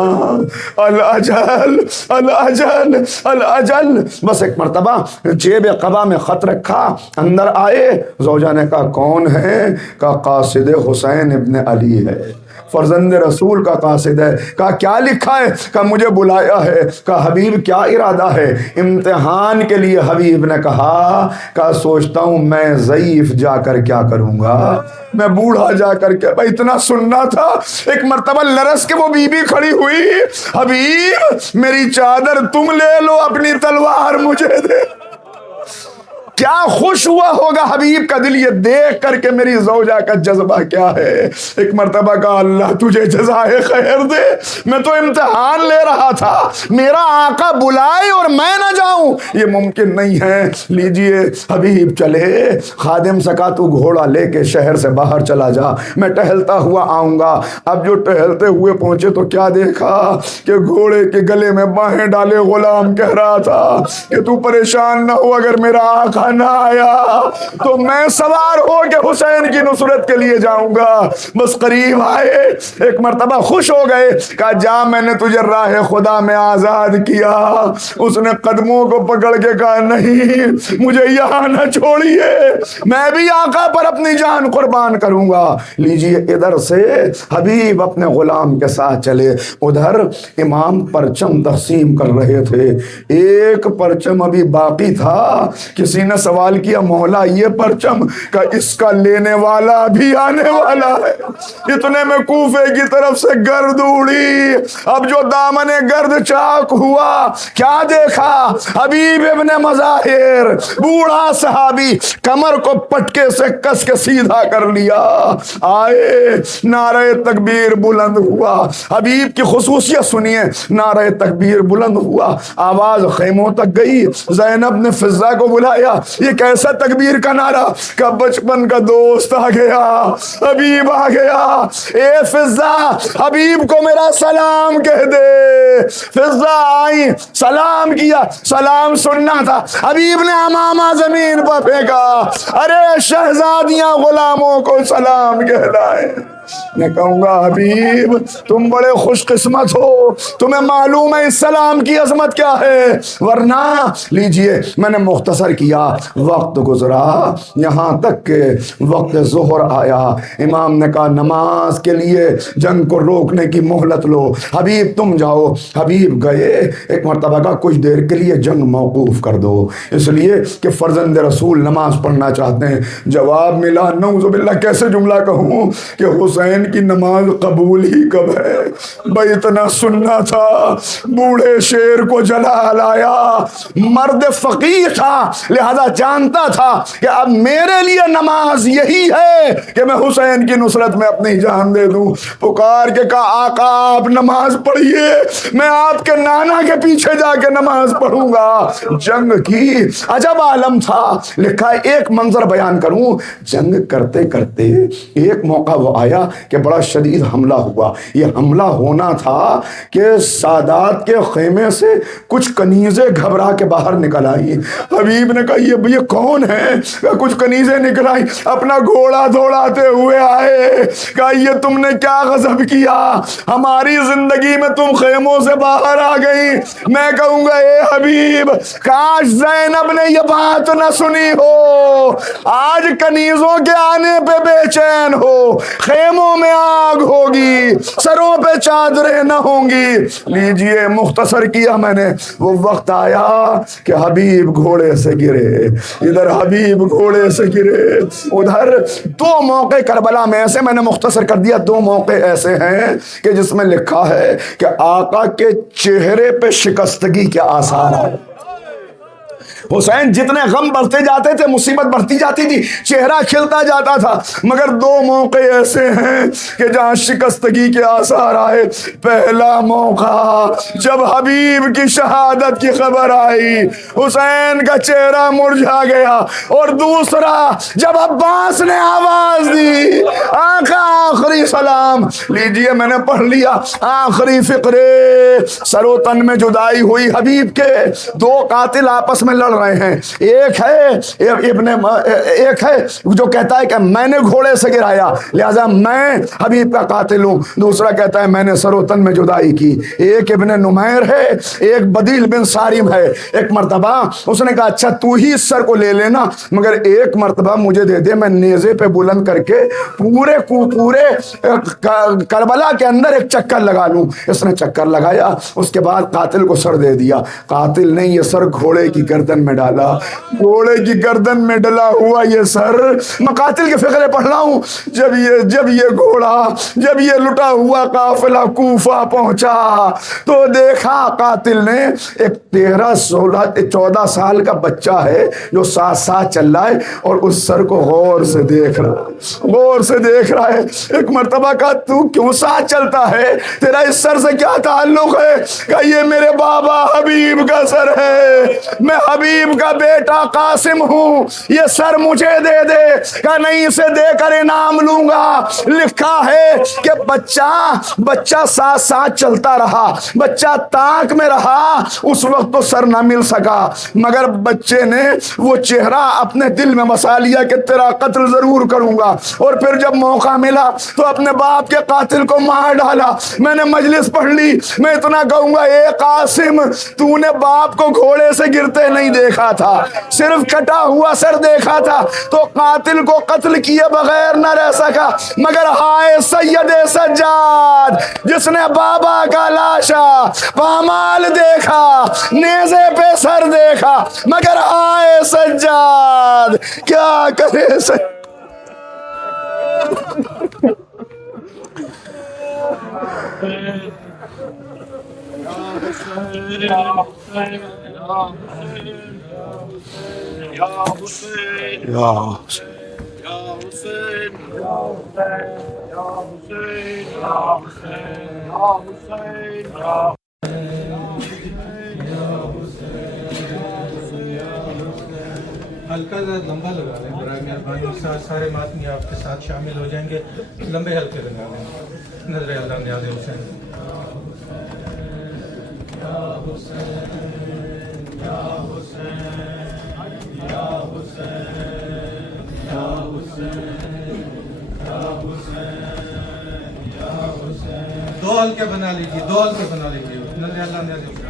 الاجل الاجل الاجل. بس ایک مرتبہ جیب قبا میں خط رکھا، اندر آئے. زوجہ نے کہا کون ہے؟ کہا قاصد حسین ابن علی ہے، فرزند رسول کا قاصد ہے. کہا کیا لکھا ہے؟ کہا مجھے بلایا ہے. کہا حبیب کیا ارادہ ہے؟ امتحان کے لیے. حبیب نے کہا سوچتا ہوں میں ضعیف جا کر کیا کروں گا، میں بوڑھا جا کر کے. بھائی اتنا سننا تھا. ایک مرتبہ لرس کے وہ بی بی کھڑی ہوئی، حبیب میری چادر تم لے لو، اپنی تلوار مجھے دے. کیا خوش ہوا ہوگا حبیب کا دل یہ دیکھ کر کے میری زوجہ کا جذبہ کیا ہے. ایک مرتبہ کہا اللہ تجھے جزائے خیر دے, میں تو امتحان لے رہا تھا, میرا آقا بلائے اور میں نہ جاؤں, یہ ممکن نہیں ہے. لیجئے حبیب چلے. خادم سے کہا تو گھوڑا لے کے شہر سے باہر چلا جا, میں ٹہلتا ہوا آؤں گا. اب جو ٹہلتے ہوئے پہنچے تو کیا دیکھا کہ گھوڑے کے گلے میں باہیں ڈالے غلام کہہ رہا تھا کہ تو پریشان نہ ہو, اگر میرا آقا نہ آیا تو میں سوار ہو کے حسین کی نصرت کے لیے جاؤں گا. بس قریب آئے, ایک مرتبہ خوش ہو گئے, کہا جا میں نے تجھے راہ خدا میں آزاد کیا. اس نے قدموں کو پکڑ کے کہا نہیں مجھے یہاں نہ چھوڑیے, میں بھی آقا پر اپنی جان قربان کروں گا. لیجئے ادھر سے حبیب اپنے غلام کے ساتھ چلے, ادھر امام پرچم تقسیم کر رہے تھے. ایک پرچم ابھی باقی تھا, کسی نے سوال کیا مولا یہ پرچم, کہ اس کا لینے والا بھی آنے والا ہے. اتنے میں کوفے کی طرف سے گرد اڑی. اب جو دامن گرد چاک ہوا, کیا دیکھا حبیب ابن مظاہر بوڑھا صحابی کمر کو پٹکے سے کس کے سیدھا کر لیا. آئے نعرہ تکبیر بلند ہوا. حبیب کی خصوصیت سنیے, نعرہ تکبیر بلند ہوا, آواز خیموں تک گئی. زینب نے فضا کو بلایا, یہ کیسا تکبیر کا نعرہ, کہ بچپن کا دوست آ گیا, حبیب آ گیا. اے فضا حبیب کو میرا سلام کہہ دے. فضا آئی, سلام کیا, سلام سننا تھا, حبیب نے امامہ زمین پر پھینکا. ارے شہزادیاں غلاموں کو سلام کہلائے. میں کہوں گا حبیب تم بڑے خوش قسمت ہو, تمہیں معلوم ہے اس سلام کی عظمت کیا ہے, ورنہ لیجئے میں نے مختصر کیا. وقت گزرا یہاں تک کہ وقت ظہر آیا. امام نے کہا نماز کے لیے جنگ کو روکنے کی مہلت لو, حبیب تم جاؤ. حبیب گئے. ایک مرتبہ کہا کچھ دیر کے لیے جنگ موقوف کر دو, اس لیے کہ فرزند رسول نماز پڑھنا چاہتے ہیں. جواب ملا نعوذ باللہ, کیسے جملہ کہوں کہ حسین کی نماز قبول ہی کب ہے. بھائی اتنا سننا تھا, بوڑھے شیر کو جلال آیا. مرد فقیر تھا لہذا جانتا تھا کہ اب میرے لیے نماز یہی ہے کہ میں حسین کی نصرت میں اپنی جان دے دوں. پکار کے کہا آقا آپ نماز پڑھیے, میں آپ کے نانا کے پیچھے جا کے نماز پڑھوں گا. جنگ کی عجب عالم تھا. لکھا ہے ایک منظر بیان کروں, جنگ کرتے کرتے ایک موقع وہ آیا کہ بڑا شدید حملہ ہوا. یہ حملہ ہونا تھا کہ سادات کے خیمے سے کچھ کنیزیں گھبرا کے باہر نکل آئی. حبیب نے کہا یہ کون ہے, کچھ کنیزیں نکل آئی, اپنا گھوڑا دوڑاتے ہوئے آئے. کہا یہ تم نے کیا غضب کیا, ہماری زندگی میں تم خیموں سے باہر آ گئی. میں کہوں گا اے حبیب کاش زینب نے یہ بات نہ سنی ہو, آج کنیزوں کے آنے پہ بے چین ہو, خیموں میں آگ ہوگی, سروں پہ چادریں نہ ہوں گی. لیجئے مختصر کیا میں نے. وہ وقت آیا کہ حبیب گھوڑے سے گرے, ادھر حبیب گھوڑے سے گرے, ادھر. دو موقع کربلا میں ایسے, میں نے مختصر کر دیا, دو موقع ایسے ہیں کہ جس میں لکھا ہے کہ آقا کے چہرے پہ شکستگی کے آثار ہیں. حسین جتنے غم بڑھتے جاتے تھے مصیبت بڑھتی جاتی تھی, چہرہ کھلتا جاتا تھا, مگر دو موقع ایسے ہیں کہ جہاں شکستگی کے آثار آئے. پہلا موقع جب حبیب کی شہادت کی خبر آئی, حسین کا چہرہ مرجھا گیا, اور دوسرا جب عباس نے آواز دی آقا آخری سلام. لیجئے میں نے پڑھ لیا آخری فقرے. سر و تن میں جدائی ہوئی حبیب کے, دو قاتل آپس میں لڑ رہے ہیں. ایک ہے جو کہتا ہے کہ میں نے گھوڑے سے گرایا لہذا میں حبیب کا قاتل ہوں, دوسرا کہتا ہے میں نے سر و تن میں جدائی کی. ایک ابن نمیر ہے, ایک بدیل بن سارم ہے. ایک مرتبہ اس نے کہا اچھا تو ہی اس سر کو لے لینا, مگر ایک مرتبہ مجھے دے دے, میں نیزے پہ بلند کر کے پورے کربلا کے اندر ایک چکر لگا لوں. اس نے چکر لگایا, اس کے بعد قاتل کو سر دے دیا. قاتل نے یہ سر گھوڑے کی گردن میں ڈالا. گھوڑے کی گردن میں ڈلا ہوا یہ سر, میں قاتل کے فقرے پڑھ رہا ہوں. جب یہ گھوڑا, جب یہ لٹا ہوا قافلہ کوفہ پہنچا تو دیکھا قاتل نے ایک 13-14 سال کا بچہ ہے جو ساتھ ساتھ چل رہا ہے اور اس سر کو غور سے دیکھ رہا ہے, غور سے دیکھ رہا ہے. ایک مرتبہ کہا تو کیوں ساتھ چلتا ہے, تیرا اس سر سے کیا تعلق ہے؟ کہ یہ میرے بابا حبیب کا سر ہے, میں حبیب کا بیٹا قاسم ہوں, یہ سر مجھے دے دے. کہ نہیں, اسے دے کر انعام لوں گا. لکھا ہے کہ بچہ ساتھ ساتھ چلتا رہا, بچہ تاک میں رہا. اس وقت تو سر نہ مل سکا, مگر بچے نے وہ چہرہ اپنے دل میں بسا لیا کہ تیرا قتل ضرور کروں گا. اور پھر جب موقع ملا تو اپنے باپ کے قاتل کو مار ڈالا. میں نے مجلس پڑھ لی, میں اتنا کہوں گا, اے قاسم, تو نے باپ کو گھوڑے سے گرتے نہیں دیکھا تھا, صرف کٹا ہوا سر دیکھا تھا, تو قاتل کو قتل کیے بغیر نہ رہ سکا. مگر ہائے سید سجاد, جس نے بابا کا لاشا پامال دیکھا, نیزے پہ سر دیکھا, مگر ہائے سجاد کیا کرے ہلکا لمبا لگا دیں برائے مہربانی. سارے ماتمی آپ کے ساتھ شامل ہو جائیں گے. لمبے ہلکے لگا دیں. نظر اللہ نیاز حسین. یا حسین یا حسین یا حسین یا حسین یا حسین یا حسین. دو ہلکے بنا لیجیے, دو ہلکے بنا لیجیے. نظر اللہ نیاز حسین.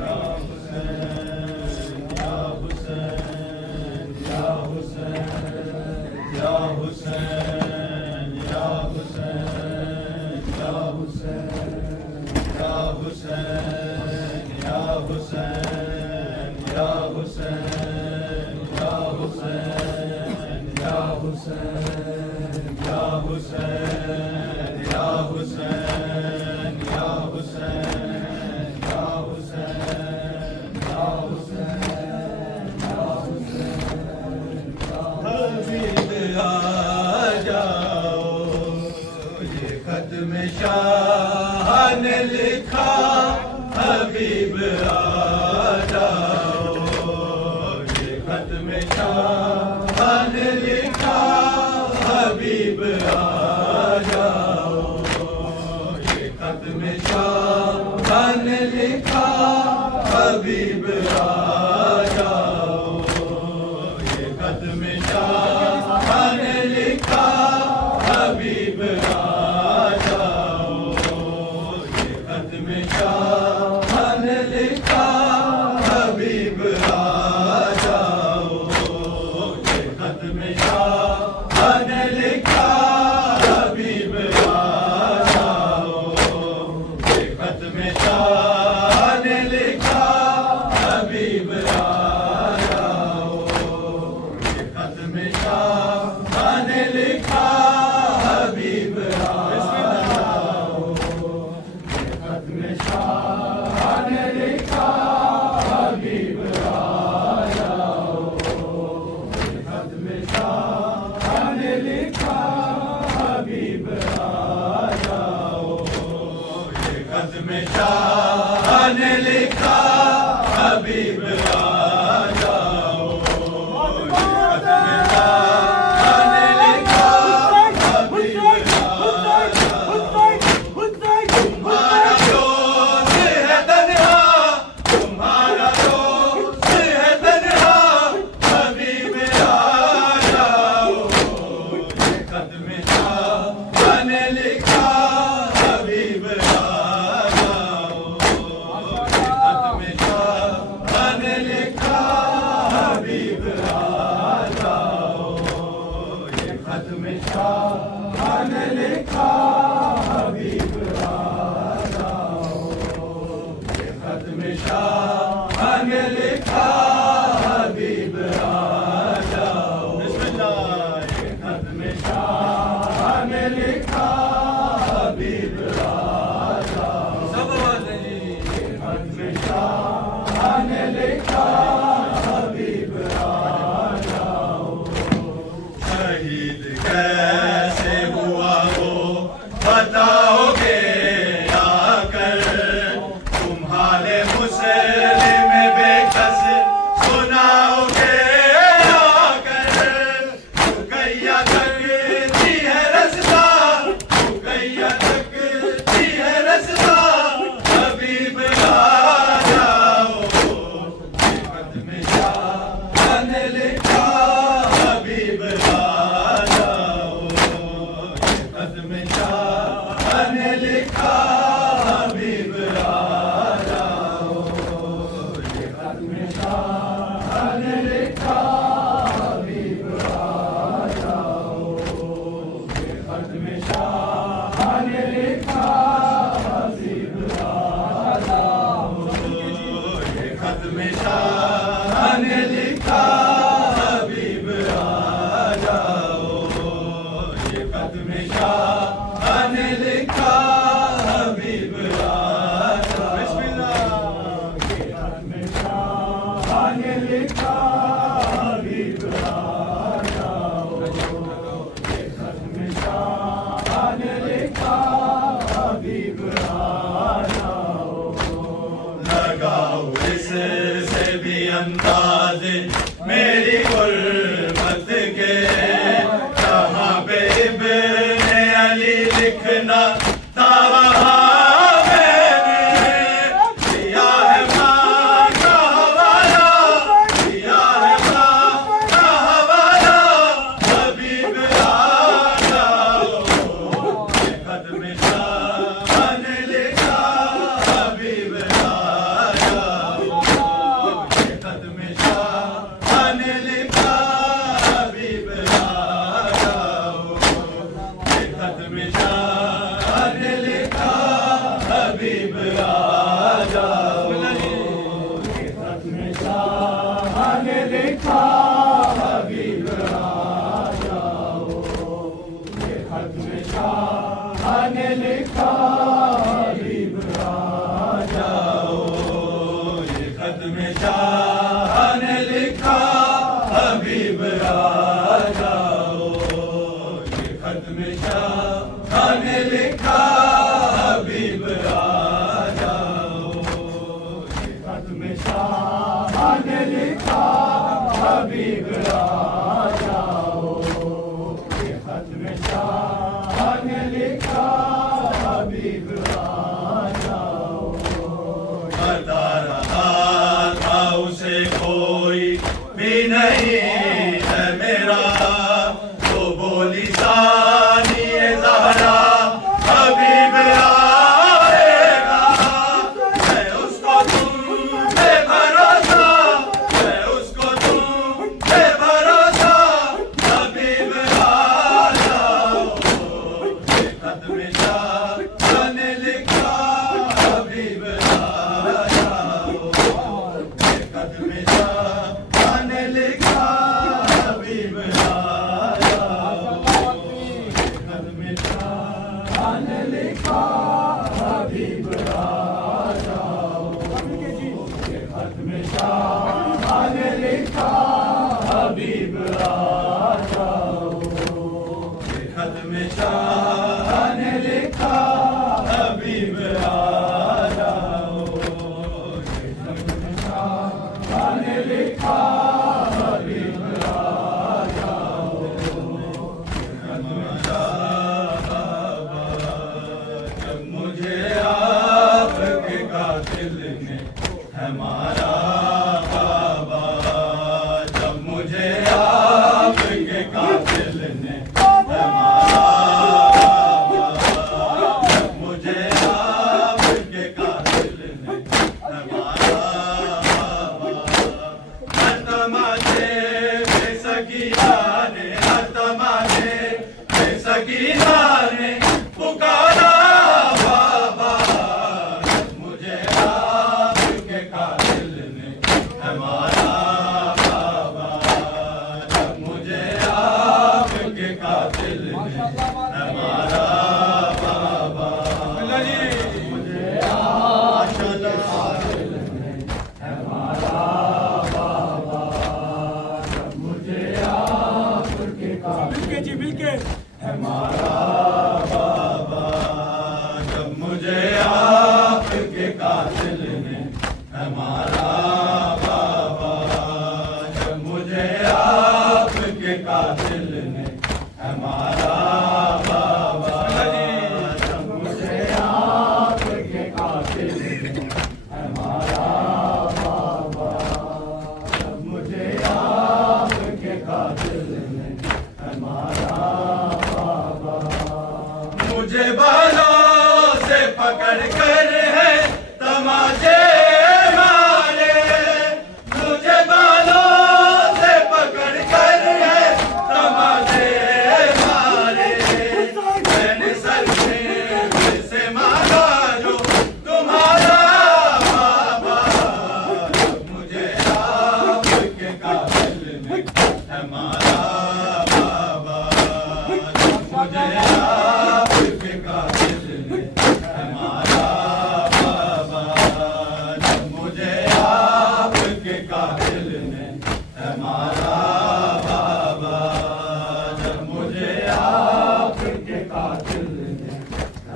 مجھے آپ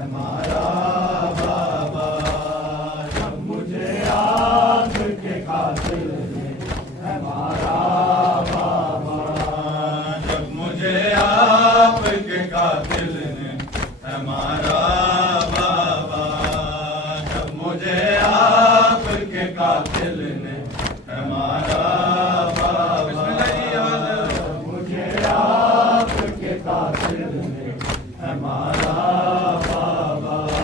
ہمارا بابا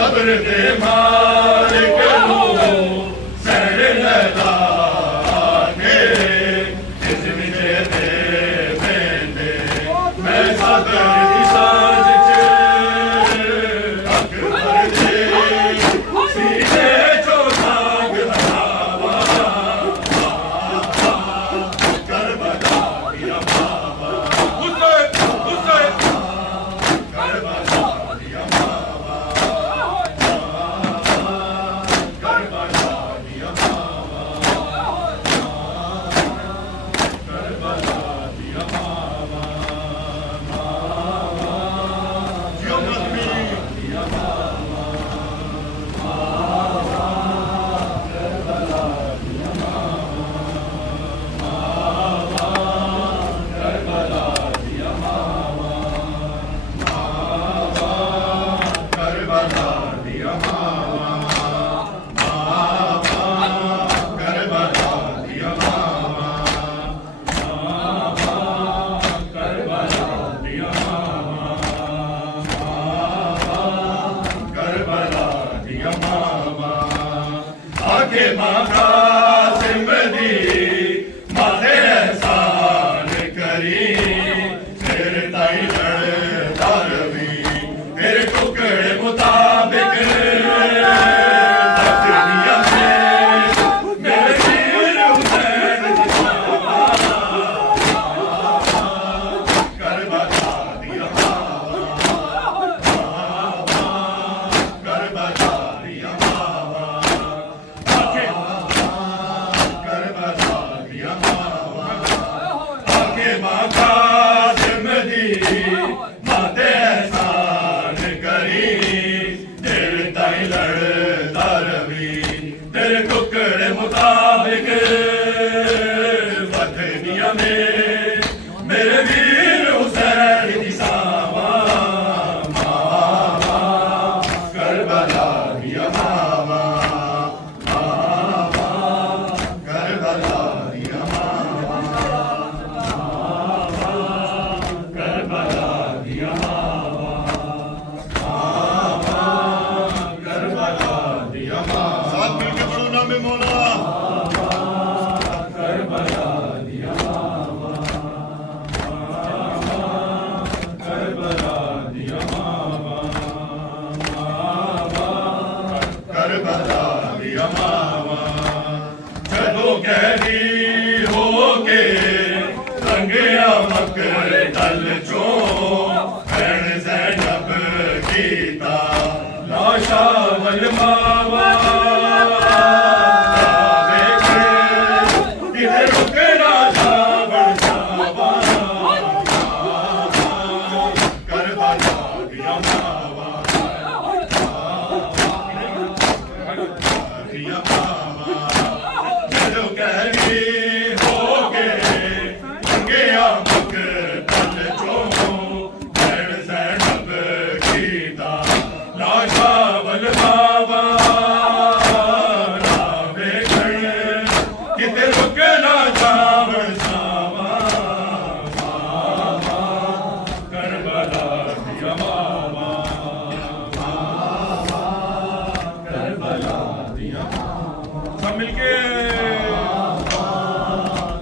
صبر دے مالک نو سہر لگا کے اس وجے دے بیندے میں صبر دی سانج اکبر دے سینے چو سانگ ہلاوا کربلا دیا بابا حسین کربلا دیا بابا کربلا دیا بابا کربلا دیا بابا جو مدنی دیا بابا کربلا دیا ماما کربلا دیا ماما کربلا دیا ماما کربلا دیا ماما آگے ماں قاسم دی ماتے احسان کری تیرے تائی لڑتا روی میرے ٹکڑے مطابق دنیا میں میرے ویر حسین جسامہ کربلا دیا بابا کربلا دیا بابا کربلا دیا بابا آگے ماں قاسم دی ماتے احسان کری تیرے تائی لڑتا روی تیرے ٹکڑے مطابق دنیا میں میرے ویر حسین جسامہ کربلا دیا ماما کربلا دیا ماما کربلا دیا ماما کربلا دیا ماما ساتھ مل کے پڑھو نام مولا کربلا دیا ماما کربلا دیا ماما کربلا دیا ماما جدو گہری ہو کے رنگیا مکر دل چوں بہن زینب کیتا لاشا ول ماوا کدھر رکنا تھا بڑھاوا کربلا دیا ماوا دیا ماما جدو گہری ہو کے رنگیا مکر دل چوں بہن زینب کیتا لاشا ول ماوا کتے رکنا جاون ساوا کربلا دیا ماما کربلا دیا سب مل کے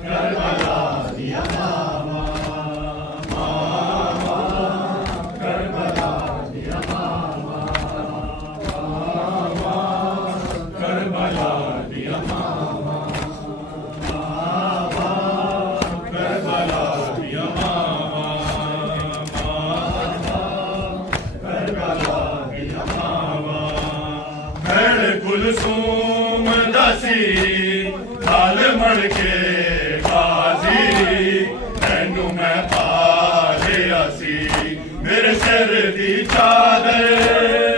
کربلا دیا ماما کربلا دیا ماما کربلا دیا ماما کربلا دیا ماما کربلا دیا ماما بہن کلثوم دسی لال مڑ کے بازی تینو میں پا لیا سی میرے سر دی چادر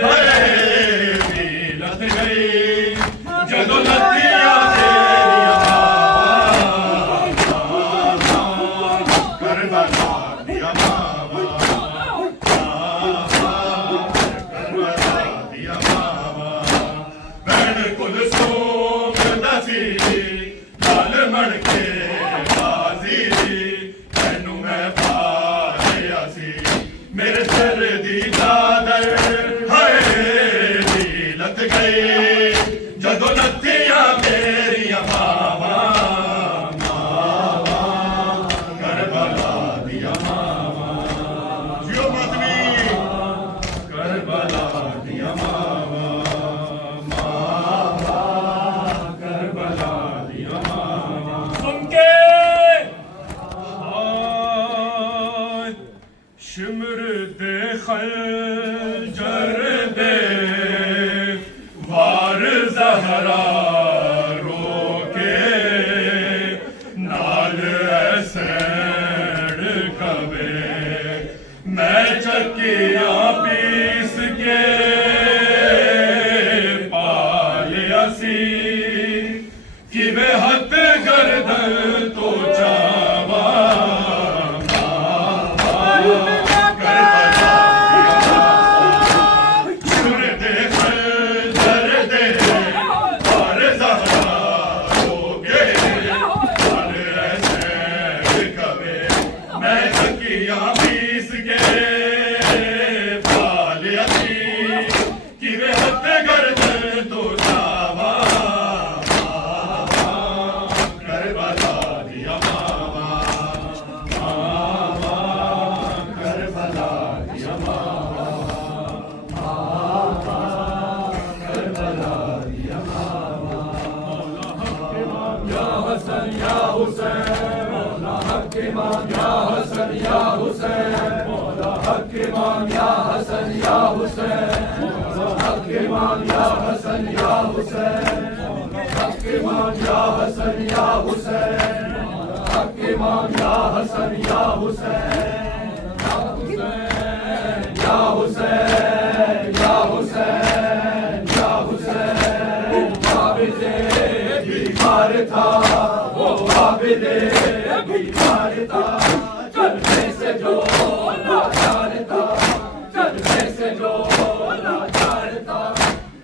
ہائے لت گئی جدو لتیاں تیریاں کربلا دیا ماما کربلا دیا ماما بہن کلثوم دسی لال مڑ کے بازی تینو میں پا لیا سی میرے سر دی چادر ہائے گئی جدو نتھیاں میریاں ماواں ماواں کربلا دیا ماواں جیو ماتمی کربلا دیا ماواں ماواں کربلا دیا ماواں سن کے آئے شمر دے خنجر دے وار زہرا رو کے نال ایسڑ کبے میں چکیاں پیس کے پالیا سی کہ میں ہاتھ گردن تو چاواں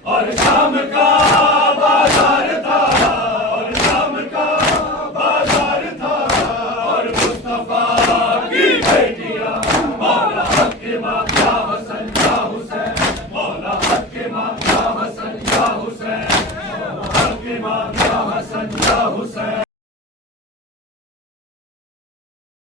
اور شام کا بازار تھا اور شام کا بازار تھا اور مصطفیٰ کی بیٹیاں مولا حق امام یا حسن یا حسین مولا حق امام یا حسن یا حسین مولا حق امام یا حسن یا حسین